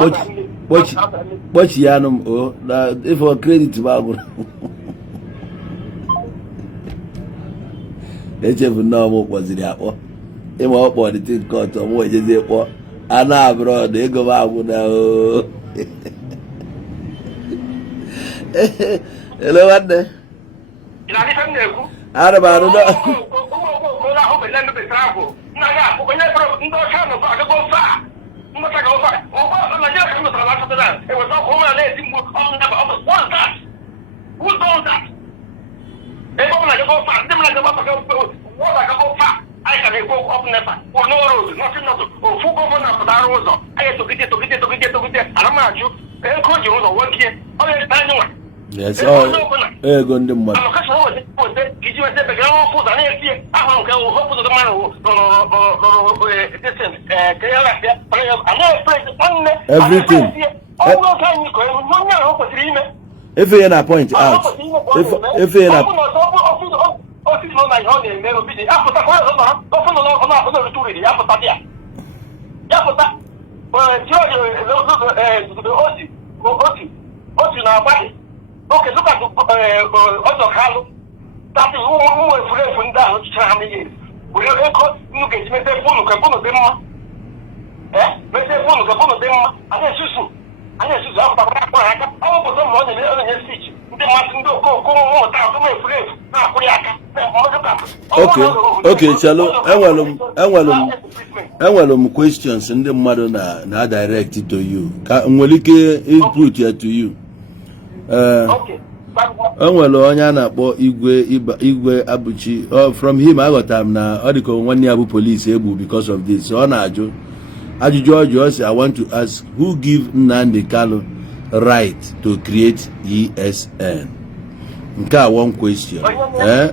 kpọchi ya anụ m o na ifo credit m agwụrụ. Echefu nnọọ m kpọziri akpọ. Ịma ọ kpọ dịtị nke ọtọ m wejezie kpọ anụ abụrụ na ego m agwụ na o. Hello nwanne. Araba arụ na yes, ego ndị mmadụ. Everything. If you're in a point out, if you're in a okay, look at also Carlo. That is who for ndị ahụ chichara ha n'ihe. Were ego nnukwu esi mete fonu ka fonu dị mma. Mete fonu ka fonu dị mma. Anyị esusu apụtakwa akpọrọ aka. Ọ bụ ụzọ ma ọ na-enye speech. Ndị mmadụ ndị okoko ụmụta ụmụ efulefu na-akwụrị aka. Okay, chalo, enwere m questions ndị mmadụ na direct to you. Ka nwere ike input ya to you. Enwere onye a na-akpọ Igwe Abuchi. From him aghọtara m na ọ dịka nwanne ya bụ polisi egbu because of this. So ọ na-ajụ ajụjụ ọjọọ si I want to ask who give Nnamdị Kanụ right to create ESN. nke a one question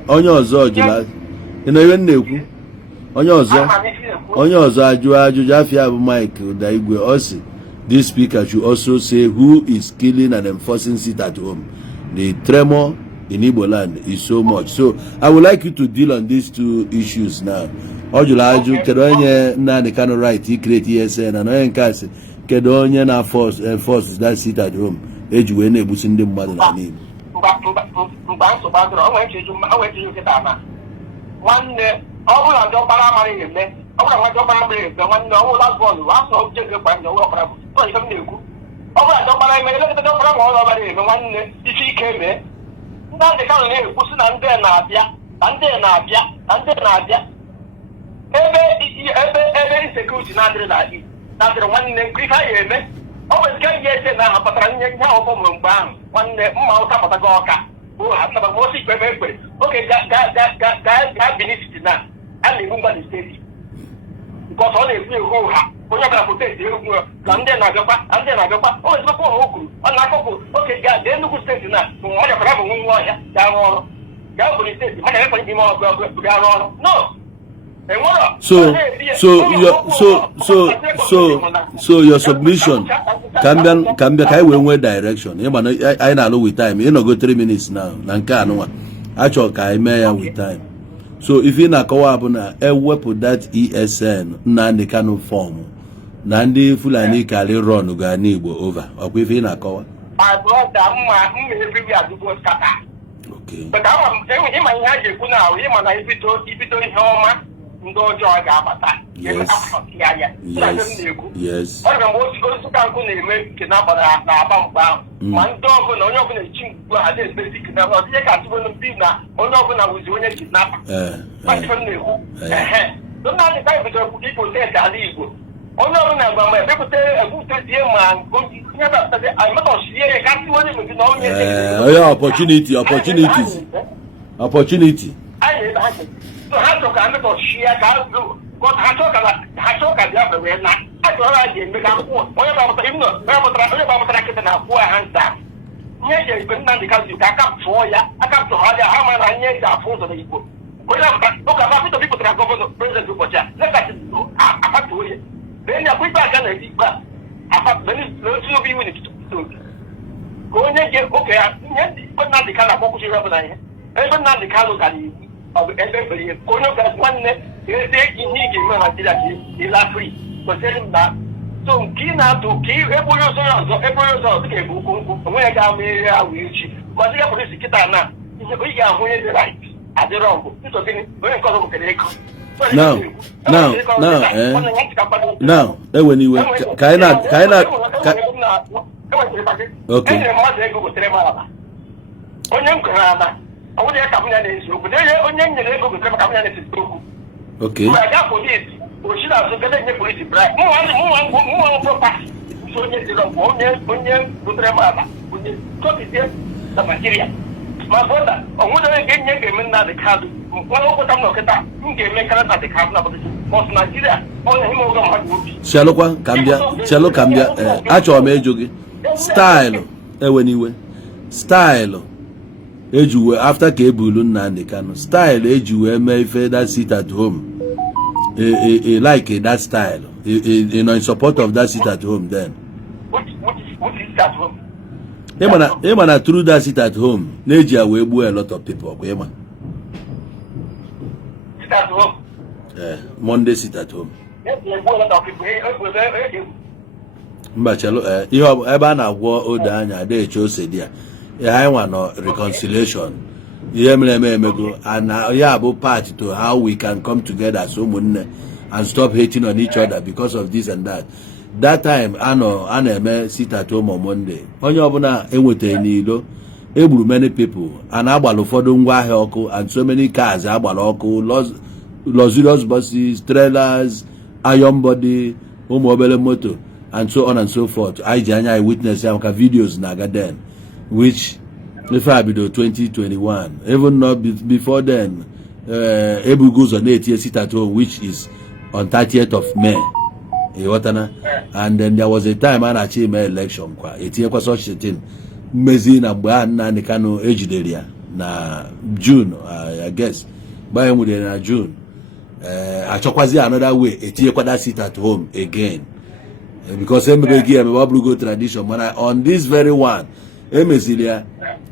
onye ọzọ jụla ịnọ ihe na-ekwu onye ọzọ ajụ ajụjụ afịa bụ Mike Ụdaigwe ọ sị this speaker should also say who is killing and enforcing sit at home. The tremor in Igbo land is so much. So I would like you to deal on these two issues now. Ojulaju kedu onye Nnamdi Kanu right he create ESN and onye nke asị kedu onye na force that sit at home eji wee na-egbusi ndị mmadụ na Igbo. Mgba nsogbu adịrọ o nwere ike nkịta na nwanne ọ bụrụ na ndị ọkpara amaghị eme ọ bụrụ na ndị ọkpara amaghị eme nwanne ọnwụ last bọọlụ asụ ọjọọ ga-ekpa ndị ọkpara bụ ọ ihe m na-ekwu ọ bụrụ na ndị ọkpara eme elekọta ndị ọkpara ma ọ ọbara eme nwanne isi ike mee Nnamdi Kanu na-ekwu sị na ndị na-abịa ebe insekuriti na-adịrị nwanne nke ife anyị eme ọ nwere ike ihe eche na aha kpatara nye ihe ọkụ mụrụ mgbe ahụ nwanne mma ụta kpatago ọka osi ikpe ebe ekpere oge gaa Benin City na a na-egbu mgbadụ steeti nke ọsọ ọ na-ekwu egwu ụha onye ọbụla protesti egwu na ndị na-abịakwa o wezikwa ụha o kwuru ọ na-akụkụ oke gaa Enugu steeti na ọ bịakwara bụ nwa ọhịa ga-arụ ọrụ gaa Benin steeti ma na-emekwa ime ọgụ ga-arụ ọrụ no. So your submission can be kai we direction. I na with time. You no go 3 minutes now. Na nke anụwa. Achọ ka ime ya with time. So if you na kowa bụ na ewepụ that ESN Nnamdi Kanu form na ndị Fulani kali run ga n'Igbo over. Ọkwa ife na kowa. My brother, every adugo scatter. Okay. But I'm saying him and Yaji Kuna, him and I if it home. Ndo ọjọọ ga-abata yes ọ ga mgbe osikọ nkụ na-eme nke na-aba mgbe ahụ ma ndị ọbụla onye ọbụla echi mgbu a na-ekpezi kidnapa ọ dịghị ka atụbụ mbi na onye ọbụla wụzi onye kidnapa na-ekwu Nnamdi Kanu bidoro Igbo steeti ala Igbo onye ọbụla gwa ma ebepụta egwutezie ma metọchie ya ka ndị onye mebi na onye opportunity ha chọka metọchie ka ha chọka bịa wee na achọrọ ha ji eme ka akwụkwọ onye gbapụtara nkịta na akwụọ ha nta ihe eji ekpe Nnamdi Kanu ka aka tụọ ya aka tụọ ya ha ma na ihe eji afụ ụzọ n'Igbo onye ụka ma Peter Obi pụtara gọvanọ prezident ụbọchị a lekasị akpatuo ya bee ya ikpe aka na-eji ikpe n'otu obi iwu n'etiti obi ka onye je oke ya ihe Nnamdi Kanu akpọkwụchiri ọbụla ihe ebe Nnamdi Kanu gara iwu ọ bụ ebe bere onye ọbụla nwanne eze ihe ị ga-eme na Naịjirịa ka ịla fri kwesịrị m na so nke ị na-atụ ka eburu ụzọ ọzọ ga-ebu ukwu onwe ya ga-ama ihe ahụ echi mazi ya polisi kịta na ihe ị ga-ahụ onye dị right adịrọ ọgụ nsọ gịnị onye nke ọzọ butere ego now ewen iwe ka anyị na okay enyere mmadụ ego gotere m ala onye m gara ala ọ bụrụ ya ka m ya na-esi okwu onye nyere ego gotere maka m ya na-esi okwu okay aga polisi oshiri azụ gada enye polisi bribe mụnwa property nso onye dịrọ bụ onye gotere m ala onye kotizie na Nigeria ma bọda ọnwụdere ga-enye ga-eme Nnamdi Kanu nwa ụkwụta m nọkịta m ga-eme karịa Nnamdi Kanu na bọs Nigeria onye ime oge mmadụ obi chelụkwa ka m bịa achọrọ m ịjụ gị staịlụ eweniwe staịlụ ejiwe after ka ebulu Nnamdi Kanu staịlụ ejiwe mee ife that sit at home like that style in support of that sit at home then what is sit at home? ịma na through that sit at home na-eji ya wee gbuo a lot of people ọkwa ịma Sit at home? Monday sit at home mba chelo ihe ebe a na-agwọ ode anya ada eche ose dị ya ihe anyị nwa nọ reconciliation ihe mere emego and ya bụ part to how we can come together as ụmụnne and stop hating on each other because of this and that time a na-eme sit at home on Monday onye ọbụla enwetara n'ilo egburu many people and agbara ụfọdụ ngwa ahịa ọkụ and so many cars agbara ọkụ luxurious buses, trailers, iron body, ụmụ obere moto and so on and so forth. I ji anya witness ya maka videos na agaden which if I bido 2021 even not before then ebugo ụzọ na-etinye sit at home which is on 30th of May and then there was a time a na-achị eme election kwa etinyekwa such a thing mmezi na mgbe a Nnamdi Kanu ejidere ya na June, I guess. Buy him na June. Achọkwazi another way. Etinyekwa that seat at home again. Because everybody go tradition. When on this very one,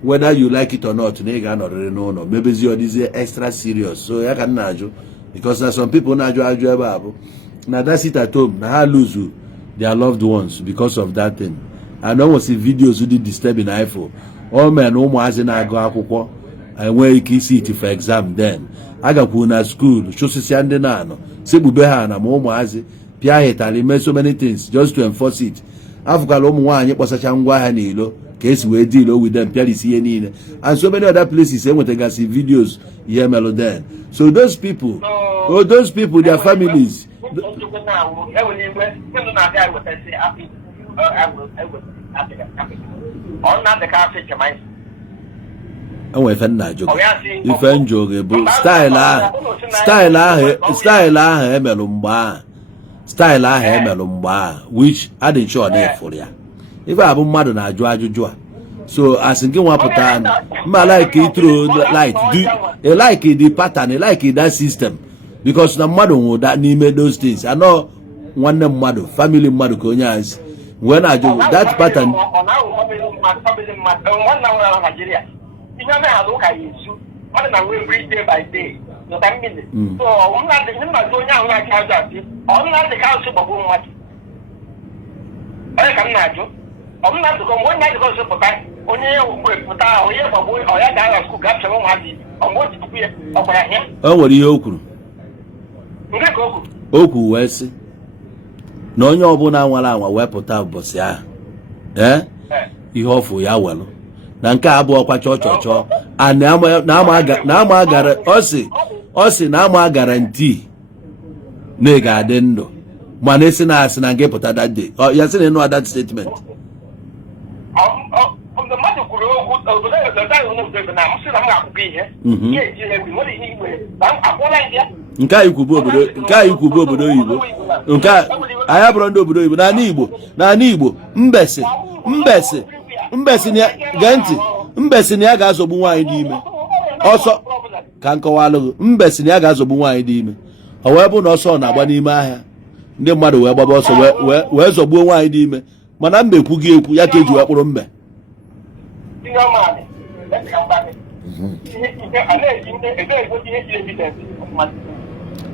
whether you like it or not, no. Maybe you're this extra serious. So I can naju. Because there's some people naju. Now that sit at home, now lose their loved ones because of that thing. I know see videos who did disturbing iPhone. All men who was in Ago and where you can see it for exam then. I got na school, Shosi Nano, Sebubeha, and Momazi, Piaheta, made so many things just to enforce it. I've got one, it was a changwa hanilo, case we deal with them, Piali and so many other places, and what I got see videos here, Melodan. So those people, their families. Enwe ife nna joge ife njoge bụ style ahụ emelụ mgbe ahụ which adịghị sure na efuru ya ife abụ mmadụ na-ajụ ajụjụ a so as gị nwapụta mma like itro light do like the pattern like that system because na mmadụ nwụda n'ime those things anọ nwanne mmadụ family mmadụ ka onye azi wee na-ajụ that pattern. Every day by day. So I'm not the council of one. I can not do. I'm not to go one night to go back. Only put out here for boy or that school capture money. I'm going to be over here. Oh, what do you Oku West? No, you're born our weapon out, boss. Yeah, eh? You offer ya well. Na nke abụọ kwa chọchọchọ na ama guarantee na ị ga-adị ndụ mana esi na asị na nke pụta that day ya sị na ịnụ that statement nke a ikwubu obodo oyibo nke anyị bụrụ ndị obodo oyibo n'ala Igbo mbesi na ya ga-azọgbu nwaanyị dị ime ọsọ ka nkọwalụ mbesi na ya ga-azọgbu nwaanyị dị ime o wee bụ na ọsọ na-agba n'ime ahịa ndị mmadụ wee gbaba ọsọ wee zọgbuo nwaanyị dị ime mana mbe ekwughị ekwu ya ka eji wee kpụrụ mbe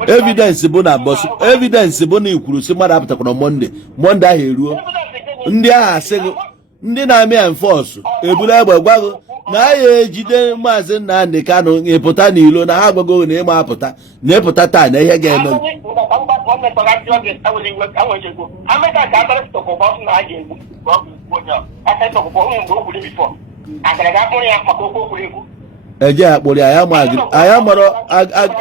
evidence bụ na ikwuru si mmadụ apụtakwara Monday ahụ eruo ndị agha asịghị ndị na-eme enforce ebula egbe gwago na ya ejide maazị Nnamdi Kanu ịpụta n'ilo na ha agwago na ịma apụta na ịpụta taa na ihe ga-eme eje akpụrụ ya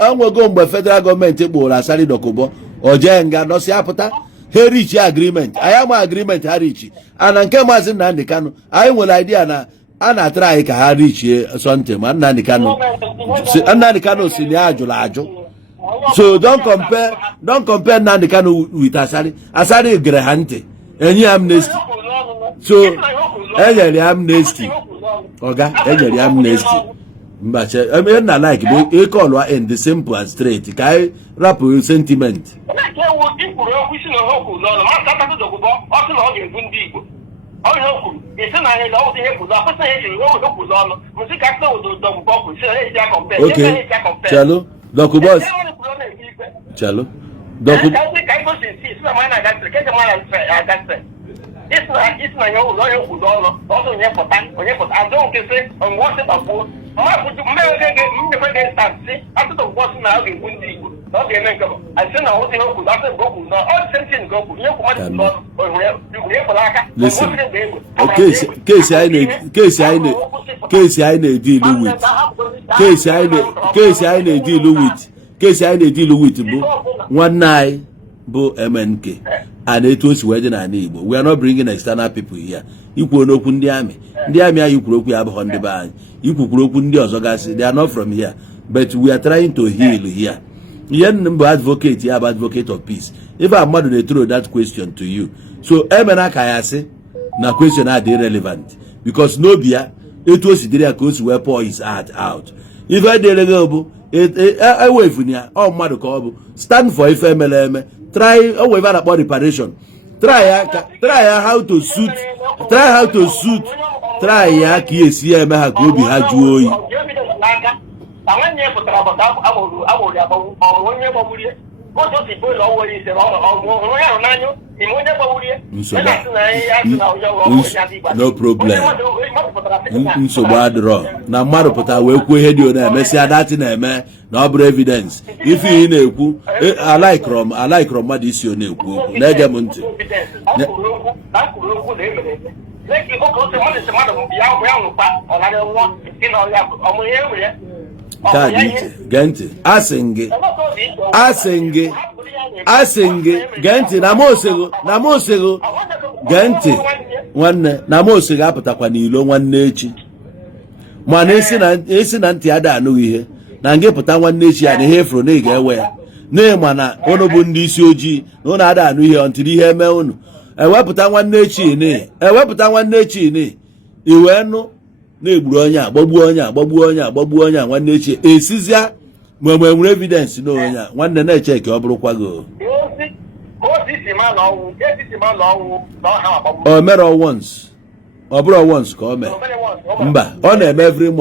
anwego mgbe federal gọọmenti kpụrụ Asari Dokubo o jee nga nọsi apụta ha richi agreement anyị ama agreement ha richi ana nke maazị Nnamdi Kanu anyị nwere idea na a na-atara anyị ka ha richie something ma Nnamdi Kanu si na ya ajụrụ ajụ so don't compare Nnamdi Kanu with Asari gere ha ntị enye amnesty so enyere amnesty oga enyere amnesty mbache na like be call in the simple and straight ka anyị rapụ sentiment okay chalo doku boss chalo doku it's not your lawyer who don't also I don't say on what's it about. I put after the what's now in Windy. Listen, case I deal with one night bo MNK and it was wedding and Igbo. We are not bringing external people here. You could open the army. The army you could have on the band. You could open the Ozogasi. They are not from here. But we are trying to heal here. You are advocate, you have advocate of peace. If I'm not to throw that question to you. So MNK I say na question are irrelevant. Because no beer etu o si dịrị ya ka o si wee pour his heart out. Ife dịrị gị bụ ewefuni ya ọ mmadụ ka ọ bụ stand for ife mere eme. Try o wee na-akpọ reparation. Try ya how to suit try ya ka esi ya eme ha ka obi ha jụọ oyi. No problem. Nsogbu adịrọ na mmadụ pụta wee kwuo ihe dị ona emesịa dati na-eme na ọ bụrụ evidence. Ife ị na-ekwu alaikrom mmadụ isi ọ na-ekwu okwu na-ege m ntị. Ka dị iche gee ntị asị gị gee ntị na m osego gee ntị nwanne na m osego apụtakwa n'ilo nwanne echi mana esi na ntị ada anụghị ihe na ngị pụta nwanne echi ya na ihe efuru na ị ga-ewe ya na-ịma na unu bụ ndị isi ojii na unu ada anụ ihe ntiri ihe eme unu ewepụta nwanne echi ni iwee nụ na-egburu onye agbagbuo onye nwanne echi esizia ma nwere evidence na onye nwanne na-eche ka ọ bụrụkwa gị o mere once ọ bụrụ once ka o mee mba ọ na-eme every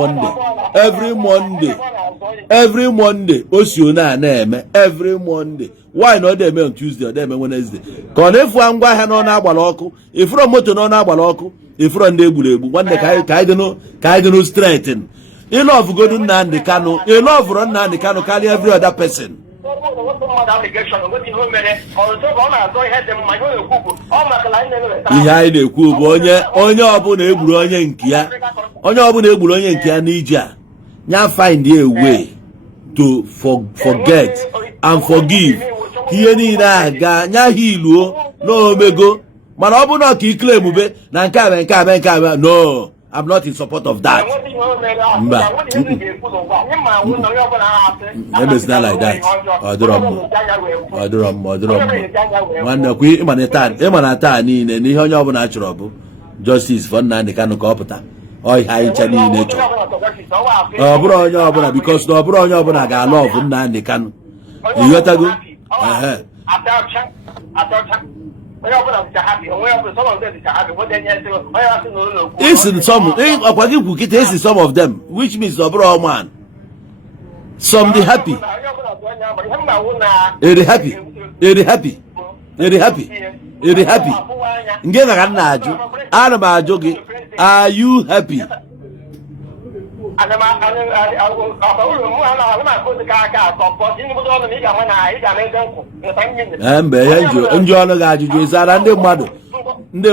Monday o si na-eme every Monday. Why na ọ na-eme on Tuesday ọ na-eme Wednesday ka ọ na-efu ngwa ahịa n'ọnụ agbara ọkụ ifuro moto n'ọnụ agbara ọkụ ifuro ndị egbu nwanne ka anyị dịnụ straighten. Ịlọvụgodu Nnamdi Kanu karịa every other person. Ihe anyị na-ekwu bụ onye ọbụla egburu onye nke ya n'ije a nya find a way to forget and forgive. Ihe niile aga nya hiluo n'omego mana ọ bụ na ka ikle emube na nke a no, I'm not in support of that. Mba. Emezina like that. Ọ dịrọ mma. Nwanne kwa ịma na taa niile n'ihe onye ọbụla chọrọ bụ justice for Nnamdi Kanu ka ọ pụta. Ọ ihe anyị ncha niile chọrọ. Ọ bụrụ onye ọbụla because na ọ bụrụ onye ọbụla ga-alụ ọgụ Nnamdi Kanu. Ịghọtago? Ọkwa gị kwu kịta esi some of them which means ọ bụrụ man. Some dey happy. Happy. Nke na ka nna ajụ ana m ajụ gị are you happy? Mbe ihe ndị ọnụ ga-ajụjụ ịzara ndị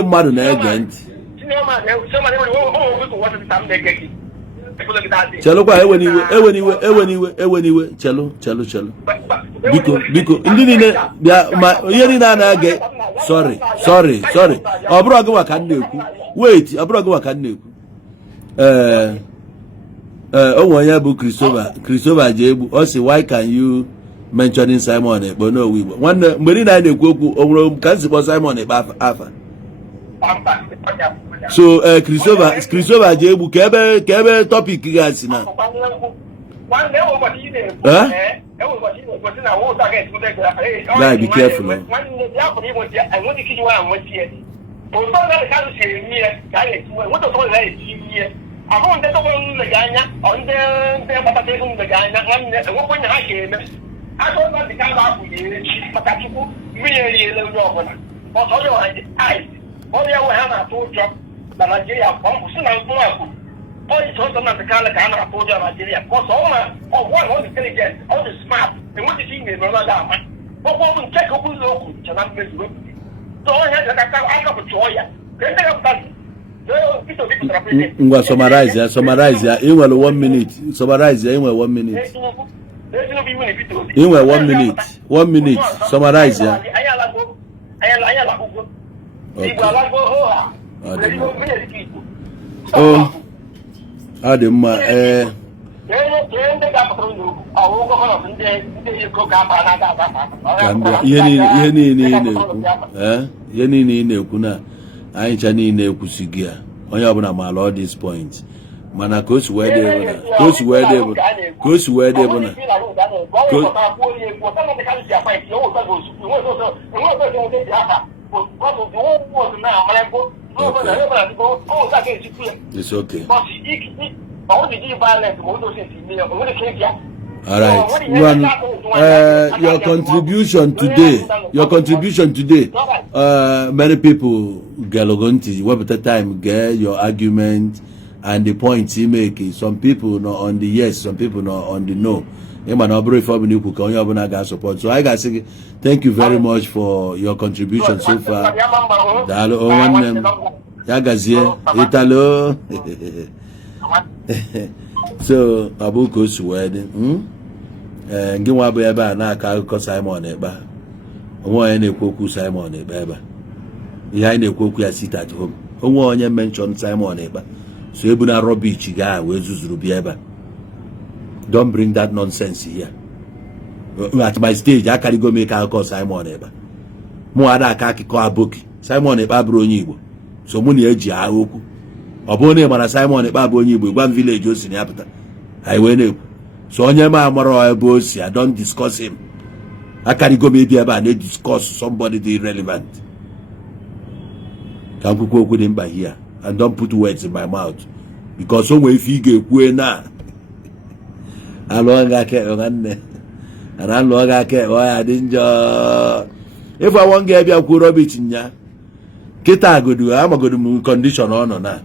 mmadụ na-ege ntị. Chelụkwa eweniwe chelu biko ndị niile bịa ma ihe niile a na-ege sorry ọ bụrụ gị maka na-ekwu wait ọ bụrụ gị maka na-ekwu onwe onye bụ Christopher ji egbu ọ sị why can you mentioning Simon Ekpa n'owu Igbo nwanne mgbe niile anyị na-ekwu okwu o nwere ka nzikpọ Simon Ekpa afa so Christopher ji egbu ka ebe topic ga-asị na guy be careful ahụ ndị tọgbọ nleghị anya ndị gbataga ego nleghị anya nwanne enwekwe nya ha ga-eme ajọ Nnamdi Kanu abụghị echi maka Chukwu mmiri eriele onye ọbụla ọzọ onye ọha dị onye enwe ha na-atụ ụjọ na Naijiria si na mkpụrụ onye ọzọ Nnamdi Kanu ka a na-atụ ụjọ na Naijiria ọsọ ọgwụ ọ dị intelligent ọ dị smart enweghị ime eme ọnọdụ ama ọgwụ ọbụ nke ka okwu okwu che na mmezu onye ji aka bụ chụọ ya ka ndị ga-apụta ngwa summarize ya ị nwere 1 minute summarize ya ị nwere 1 minute ị nwere 1 minute summarize ya ọ dị mma ihe niile ị na-ekwu na anyị cha niile ekwusighị ya onye ọbụla maara all this point mana ka o si wee dị ebe na ka o si wee dị ebe ka o si wee dị ebe na it's okay. All right. Your contribution today, many people get what the time get your argument and the points he make. Some people not on the yes, some people not on the no. So I gotta say thank you very much for your contribution so far. Italo. So Abuko's wedding. Gị nwa bụ ebe a na-aka akụkọ Simon Ekpa. Onwe onye na-ekwu okwu Simon Ekpa ebe a. Ihe anyị na-ekwu okwu ya sit at home. Onwe onye mention Simon Ekpa. So ebu na rubbish gaa wee zuzuru bịa ebe a. Don't bring that nonsense here. At my stage, I carry go make akụkọ Simon Ekpa. Mụ ada aka akụkọ aboki. Simon Ekpa bụrụ onye Igbo. So mụ na-eji agha okwu. Ọ bụrụ na ị mara Simon Ekpa bụ onye Igbo, gwa m village o si na ya pụta. Anyị wee na-ekwu. So onye ma amara ebe o si, I don't discuss him. I carry go maybe ebe a na-discuss somebody dị irrelevant. Ka nkwukwu okwu dị mkpa here and don't put words in my mouth because o nwee ife ị ga-ekwu na alụọ ga aka nwanne ana alụọ ga aka ọ ya dị njọ. If I want ga bịa kwuo rubbish nya kịta agodu amagodu m condition ọ nọ na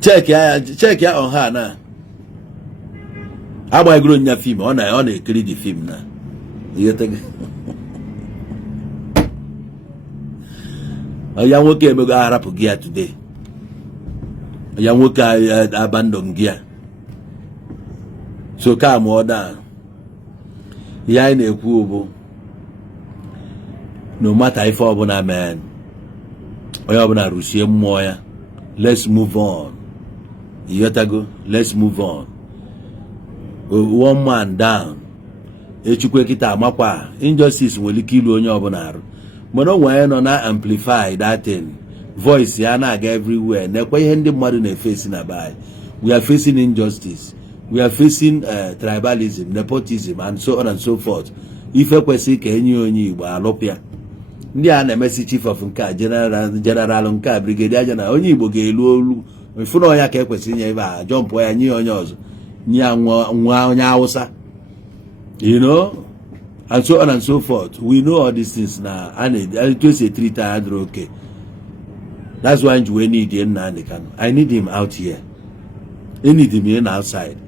check ya on her na agbagoro nya film ọ na-ekiri the film na ya nwoke emego arapụ gị ya today ya nwoke abandon gị ya so ka mụọ da ihe anyị na-ekwu bụ no matter ife ọbụla man onye ọbụla rụsie mmụọ ya let's move on. Let's move on. One man down echukwe kita amakwa injustice nwere ike ilu onye ọbụla arụ mana o nwere nọ na amplify that thing voice ya na-aga everywhere na-ekwe ihe ndị mmadụ na-efesi na bai. We are facing injustice, we are facing tribalism, nepotism and so on and so forth. Ife kwesịrị ka enye onye Igbo alụpịa ndị a na-emesi chief of nke a general nke a brigadier general onye Igbo ga-elu olu mfụna ọnya ka ekwesịrị inye ebe a jọmpụ ya nye onye ọzọ nye nwa onye Hausa, you know, and so on and so forth. We know all these things now and it was a 3-time okay. That's why we need him. I need him out here. I need him in outside.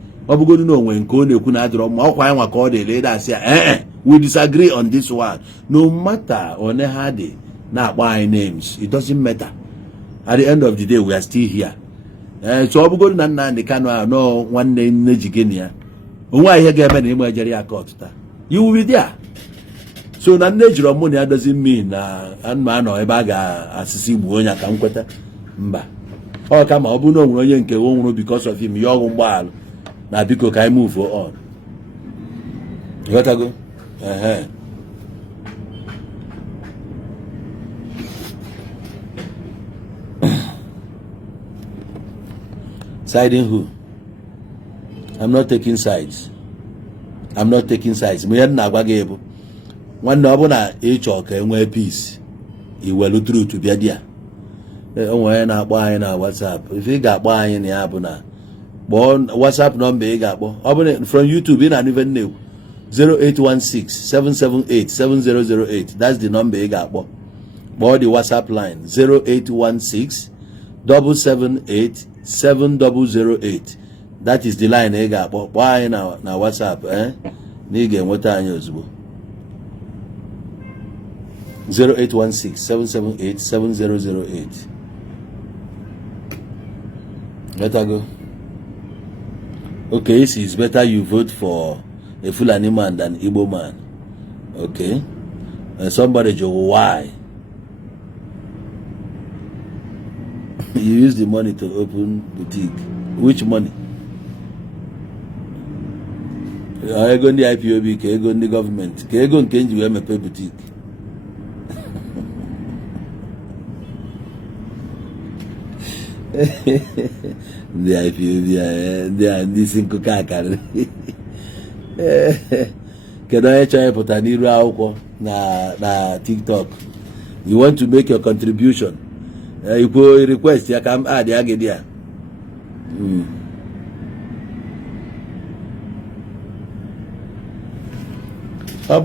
We disagree on this one. No matter on how they not buy names, it doesn't matter. At the end of the day, we are still here. So I'm going to know one name Nigerian. Why you get any Nigeria court? You will be there. So na Nigeria money doesn't mean and man or ebaga asisi buonya kamkweta mba. Oh come on, obu no onye nke wonru because of him young gbal na biko kai move on. You got to go? Siding who? I'm not taking sides. I'm not taking sides. Me na agwa gị bụ nwanne ọbụna ịchọ ka enwee peace iwelu truth bịa dia. Onwe na-akpọ anyị na WhatsApp. If ị ga-akpọ anyị na ya bụ na kpọọ WhatsApp number ị ga-akpọ. Ọ bụ from YouTube ị na even know 0816-778-7008. That's the number ị ga-akpọ. Kpọọ the WhatsApp line 0816-778-7008. That is the line ị ga-akpọ. Kpọọ anyị na WhatsApp na ị ga-enweta anyị ozugbo. 0816-778-7008. Let her go. Okay, it's better you vote for a Fulani man than Igbo man. Okay. And somebody joke, why? You use the money to open boutique. Which money? I go in the IPOB, I go in the government, I go in Kenji where I pay boutique. ndị isi nkụkọ akarị kedu onye chọrọ ịpụta n'iru akwụkwọ na TikTok? You want to make your contribution? Ikwu request ya ka m add ya gị dị a. Ọ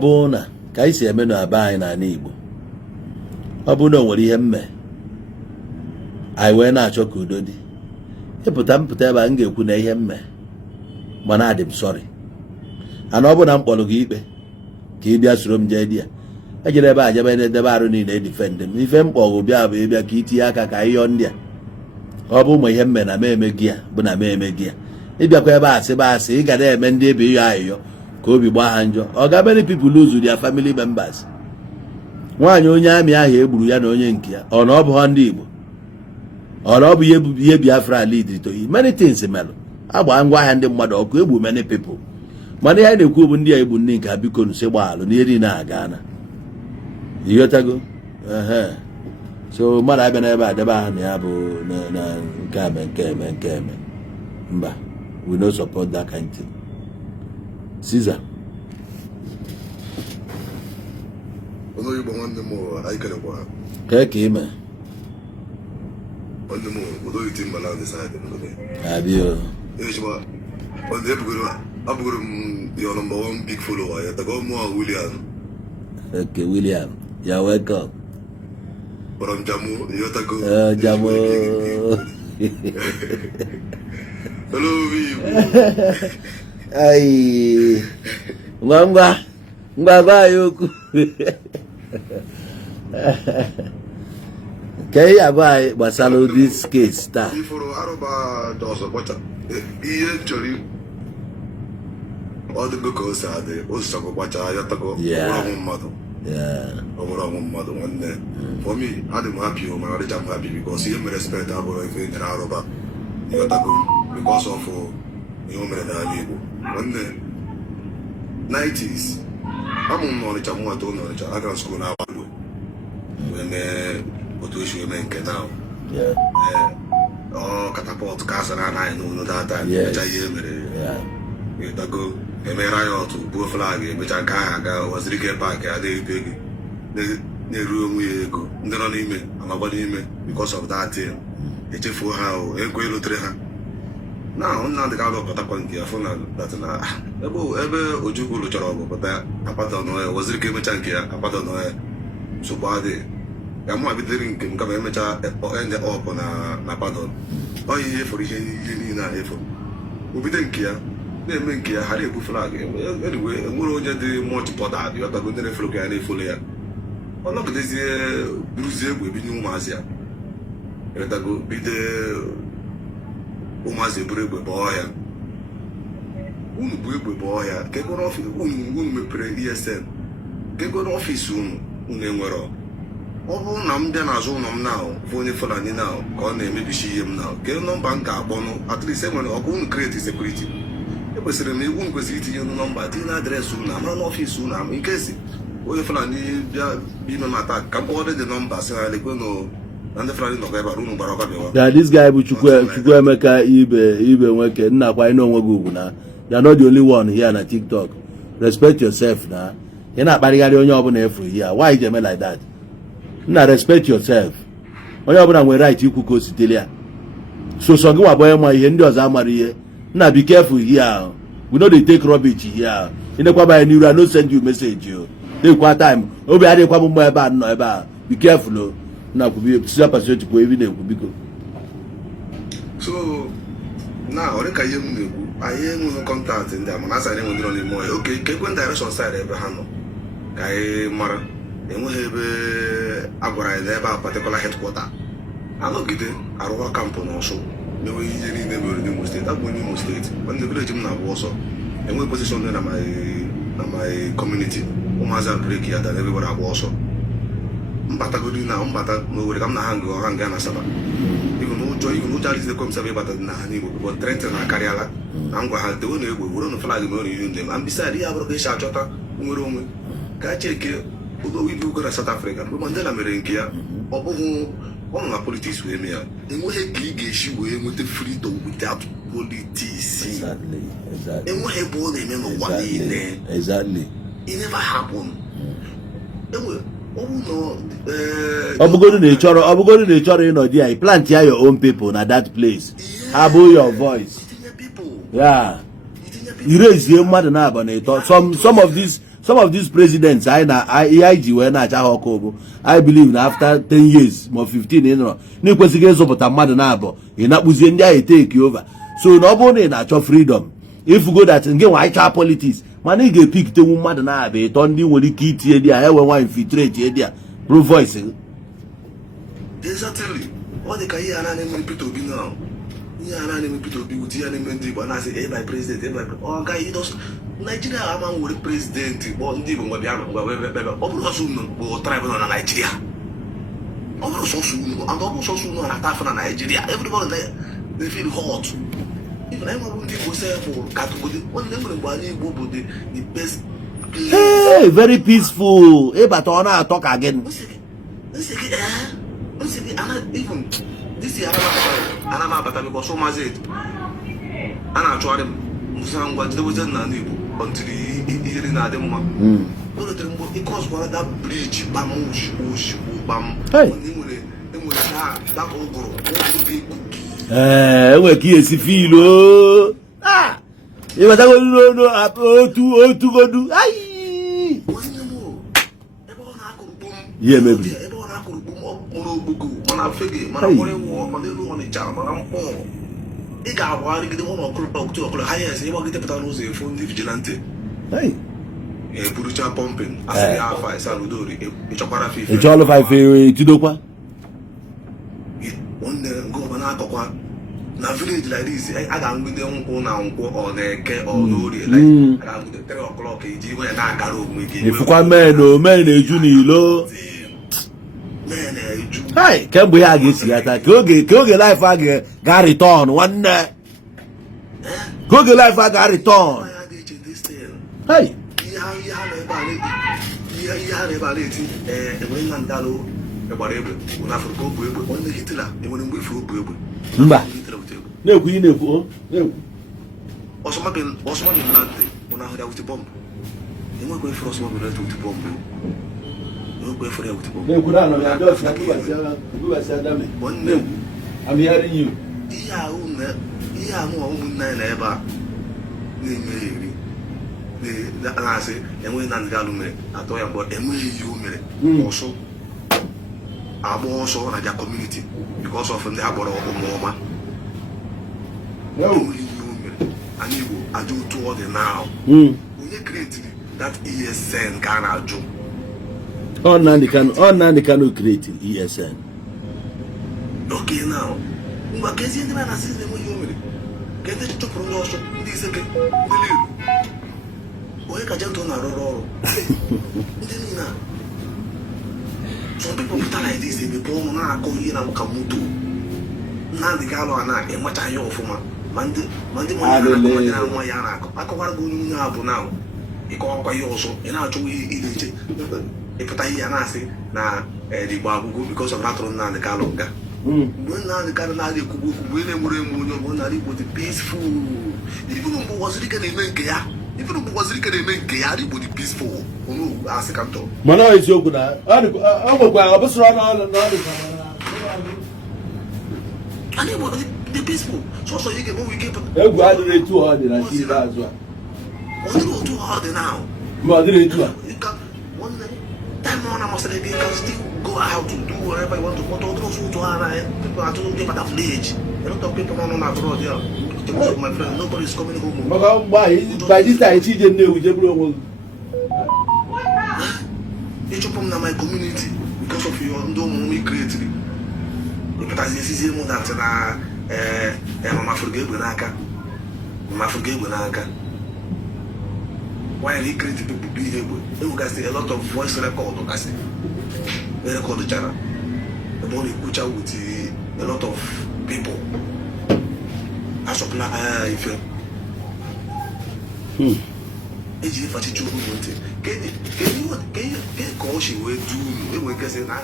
bụ na ka anyị si eme n'aba anyị n'ala Igbo, ọ bụ na o nwere ihe mme anyị wee na-achọ ka udo dị, ịpụta mpụta ebe a m ga-ekwu na ihe mme mana adị m sọrị, ana ọ bụ na m kpọrọ gị ikpe ka ị bịa soro m jee di ya, ejere ebe a jebe na-edebe arụ niile edifendị m, ife mkpọgụ bịa bụ ịbịa ka itinye aka ka ịyọ ndị a. Ọ bụ ma ihe mme na m eme gị ya bụ na m eme gị ya, ịbịakwa ebe a sịba asị, ị ga na-eme ndị ebe ịyọ ayịyọ ka obi gbaa ha njọ. Ọ ga many people lose their family members. Nwaanyị onye amị ahụ egburu ya na onye nke ya, ọ na ọ bụ ha ndị Igbo, ọ na ọ bụ ihe Biafra lead to many things melụ, agba ngwa ahịa ndị mmadụ ọkụ, egbu many people. Mana ihe anyị na-ekwu bụ ndị a egbu ndị nke biko nụsị gbaalụ n'ihe niile aga na ịghọtago. So mmadụ abịa n'ebe a debe aha na ya bụ na nke eme nke eme mba, we no support that kind of thing. Caesar. Ono Igbo nwanne m anyị kelekwa ka ime nwanne m odo iti mbala ndị saịdị abịa ejikwa onye abụgoro m your number one big follower ya tago mụ William. Okay, William, you're welcome. Kpọrọ m Jamu ịghọtago. Jamu. Hello Igbo. Ay, ngwa gwa anyị okwu. Ka ihe agwa anyị gbasara this case taa. Ifuru arụba dị ọzọ kpọcha ihe chọrọ ọ dịgo ka o si adị, o sichakwa gbacha ya tago ọnwụ mmadụ nwanne. For me, adị m happy o mana ọdịcha m happy because ihe mere respect abụrụ ife nyere arụba ịghọtago because of ihe o mere n'ala Igbo nwanne. 90s amụ m n'Ọnịcha, m nwata n'Ọnịcha, aga m skuul na Igbo wee mee otu esi eme nke na katapọt ka asara anaghị n'ụlọ data emecha ihe mere ịtago emere anyị otu buo flag emecha nke ahụ aga waziri ike paakị adịghị ibe gị na-eru onwe ya ego ndị nọ n'ime amagba n'ime because of that thing echefuo ha ego elotere ha na Nnamdị Kanụ pụtakwa nke ya fụ na ebe Ojukwu lụchara ọgụ pụta apata ọnụya waziri ike emecha nke ya apata ọnụya nsogbu adịghị ya mụ abidoro nke m kama emecha ende ọpụ na padon onye ihe fọrọ ihe niile a efọ obido nke ya na-eme nke ya ghara ebu flag enwere onye dị mọch pọda dị ọtago ndị na-efere ka ya na-efolo ya ọ nọgidezie buruzie egwu ebinye ụmụazị ya etago bido ụmụazị eburu egbe bọọ ya unu bụ egbe bọọ ya kegoro unu mepere ESN kegoro ọfịs unu enwero. Ọ bụrụ na m bịa n'azụ ụlọ m na bụ onye Fulani na ka ọ na-emebisi ihe m na ke nọmba m ga-akpọnụ at least enwere ọkụ unu create security ekwesịrị m iwu kwesịrị itinye nọmba tinye na adreesị unu ama n'ọfịs unu ama ike si onye Fulani bịa ime m atak ka m kpọọ dị nọmba si ha lekwe na ndị Fulani nọkọ ebe unu gbara ọka bịawa. Yeah, this guy bụ Chukwuemeka ibe nwoke nna kwa anyị n'onwe gị ugwu na you are not the only one here na TikTok. Respect yourself na ị na-akparịgharị onye ọbụla efu here. Why you eme like that? Nna respect yourself. Onye ọbụla nwere right ikwu ka o sitere ya. So gị wabụ onye ma ihe ndị ọzọ amara ihe. Nna be careful here. We know they take rubbish here. Ịnekwaba ya n'iru, I no send you message o. Dekwa time. Obi adịkwa m ebe a nọ ebe a. Be careful o. Nna kwubi sisa pasịrị kwa ebi na-ekwu biko. So na ọ dịka ihe m na-ekwu anyị enweghị kọntaktị ndị a mana asa anyị enwe ndị nọ n'ime ọhịa oke ka ekwe direction side ebe ha nọ ka anyị mara enweghị ebe a gwara anyị n'ebe a particular headquarter anọgide arụwa kampụ n'Ọsụ na-enweghị ihe niile mere n'Imo steeti abụ onye Imo steeti ndị vileji m na-agba ọsọ enweghị posishọn dị na my community ụmụazị breki ya dara ebe gbara agba ọsọ mbatagodi na mbata n'Owerri ka m na ha nga na Asaba ụjọ adịzikwa m sebe ịbata dị na ha n'Igbo bụ Trenton na-akarịala na ngwa ha tewo na egbe were flag mere ihe ndị ma mbisa ya bụrụ ka esi achọta nwere onwe ka cheke owibi ugo na South Africa mgbe Mandela mere nke ya ọ bụghị ọnụ na politics wee mee ya enweghị ka ị ga-esi wee nweta freedom without politics. Enweghị ebe ọ na-eme n'ụwa niile. It never happen. Ọ bụgodu na ị chọrọ ịnọ di ya, plant ya your own people na that place. Abụ your voice. Yeah. Irazie mmadụ na-aba na ịtọ. Some of these presidents I believe na after 10 years or 15 ịnọrọ na ekwesịghị ịzụpụta mmadụ na-abụ ị na-akpụzie ndị ahụ take over. So na ọ bụrụ na ị na-achọ freedom, if you go that nke nwa ịcha politics, mana ị ga-epikitenwu mmadụ na-abụ ịtọ ndị nwere ike itinye di ya enwe nwa infiltrate di ya pro voice. Exactly. Ọ dị ka ihe a na-eme Peter Obi now. Ihe a na-eme Peter Obi wuti ya na-eme ndị Igbo na-asị by president ọ gaghị idos Nigeria ama nwere president bụ ndị Igbo nwe bịa ọ bụrụ sọsọ unu bụ tribe nọ na Nigeria. Ọ bụrụ sọsọ unu and ọ bụrụ sọsọ unu na atafụ na Nigeria. Everybody they feel hot. Even I want to say for category one number one Igbo bụ the best place. Hey, very peaceful. But on our talk again. Even this year Anama because so much it. And I tried them Musangwa there was an Igbo until he didn't have them. It caused one that bridge bamush bam. Hey. That whole enwe ka esi feel o ịbata godu no otu godu ai ihe mebiri ebe ọ na-akụrụ kpom ọkpụrụ ogbogo mana fege mana kwere wụọ mana elu ọ na-echara mana mkpọ ị ga-agbagharịgide ụlọ ọkụrụ ha ya esi ịgbagide pụta n'ụzọ efu ndị vigilante eburucha pọmpin asịrị ya afa ịsa n'udori ịchọkwara fife ịchọlụ fife tidokwa nwanne nke ọba na-akọkwa na village like this a ga-anwụgide nkwụ na nkwụ ọ na-eke ọ n'orie a ga-anwụgide 3 o'clock eji iwe ya na-agara onwe gị ifukwa men na-eju n'ilo kemgbe ihe a ga-esi ya taa ka oge life a ga-return nwanne ka oge life a ga-return ihe ha na-ebe a na-eti enwere nna ndalụ gbara egbe na Afrịka o bu egbe onye Hitler enwere mgbe ife o bu egbe mba na-ekwu ihe na-ekwu Osama bin Laden bụ na ahụ ya wute bọmbụ enwekwa efere Osama bin Laden wute bọmbụ enwekwa efere ya wute bọmbụ na-ekwu na anọ ya just bubasi adame I'm hearing you ihe ahụ ụmụnne anyị na ebe a na-eme eri na-asị enweghị na ndị alụ mere atọ ya mgbe enweghị ihe o mere ọsọ agba ọsọ na their community because of ndị agbọrọ ụmụọma enweghị ihe o mere anyị Igbo ajụ otu ọ dị now onye created that ESN ka a na-ajụ Nnamdi Kanu created ESN okay now mgbe ka ezi ndị na-asị na enweghị ihe o mere ka ndị chụpụrụ ndị ọsọ ndị iseke ndị liru onye ka jentụ na-arụrụ ọrụ ndị niile some people put like this ebe pụọ na-akọ ihe na nwoke moto Nnamdi Kanu a na-enwechaghị ọfụma ma ndị nwanyị na nwa ya na-akọ akọkwara gị onye onye abụ na ịkọwakwa ihe ọzọ ị na-achọ ihe ị na-eche ịpụta ihe ya na-asị na Igbo agwụgwụ because of atụrụ Nnamdi Kanu nga mgbe Nnamdi Kanu na-adị ekwugbu okwu mgbe na-enwere enwe onye ọgbọ narị Igbo dị peaceful even mgbe ụwaziri ike na-eme nke ya Igbo dị peaceful onu asị ka m chọrọ mana eziokwu na ọ nwekwa ọ bụsịrị ọnụ and Igbo dị peaceful sọsọ ihe ga-enwe ike egwu adịrị etu ọ dị na nke ikpeazụ a ọ dịrị otu ọ dị now ma ọ dịrị etu a time on masịrị gị can still go out to do whatever you want to but ọ dịrị otu ha na people are doing get at village a lot of people nọ na abroad here my friend nobody is coming home maka mgbe by this time ije Nnewi jeburu onwe gị ịchụpụ m na my community because of your ndị ụmụ m creatiri ịpụtazi esizie mụ dat na mamafụrụ ga egbe n'aka while he created people be able enwegasị a lot of voice record gasị record chara ebe ọ na-ekwucha with a lot of people asọpụla ife eji ifachicha unu ntị ka ọ si wee du unu enwe nkesị na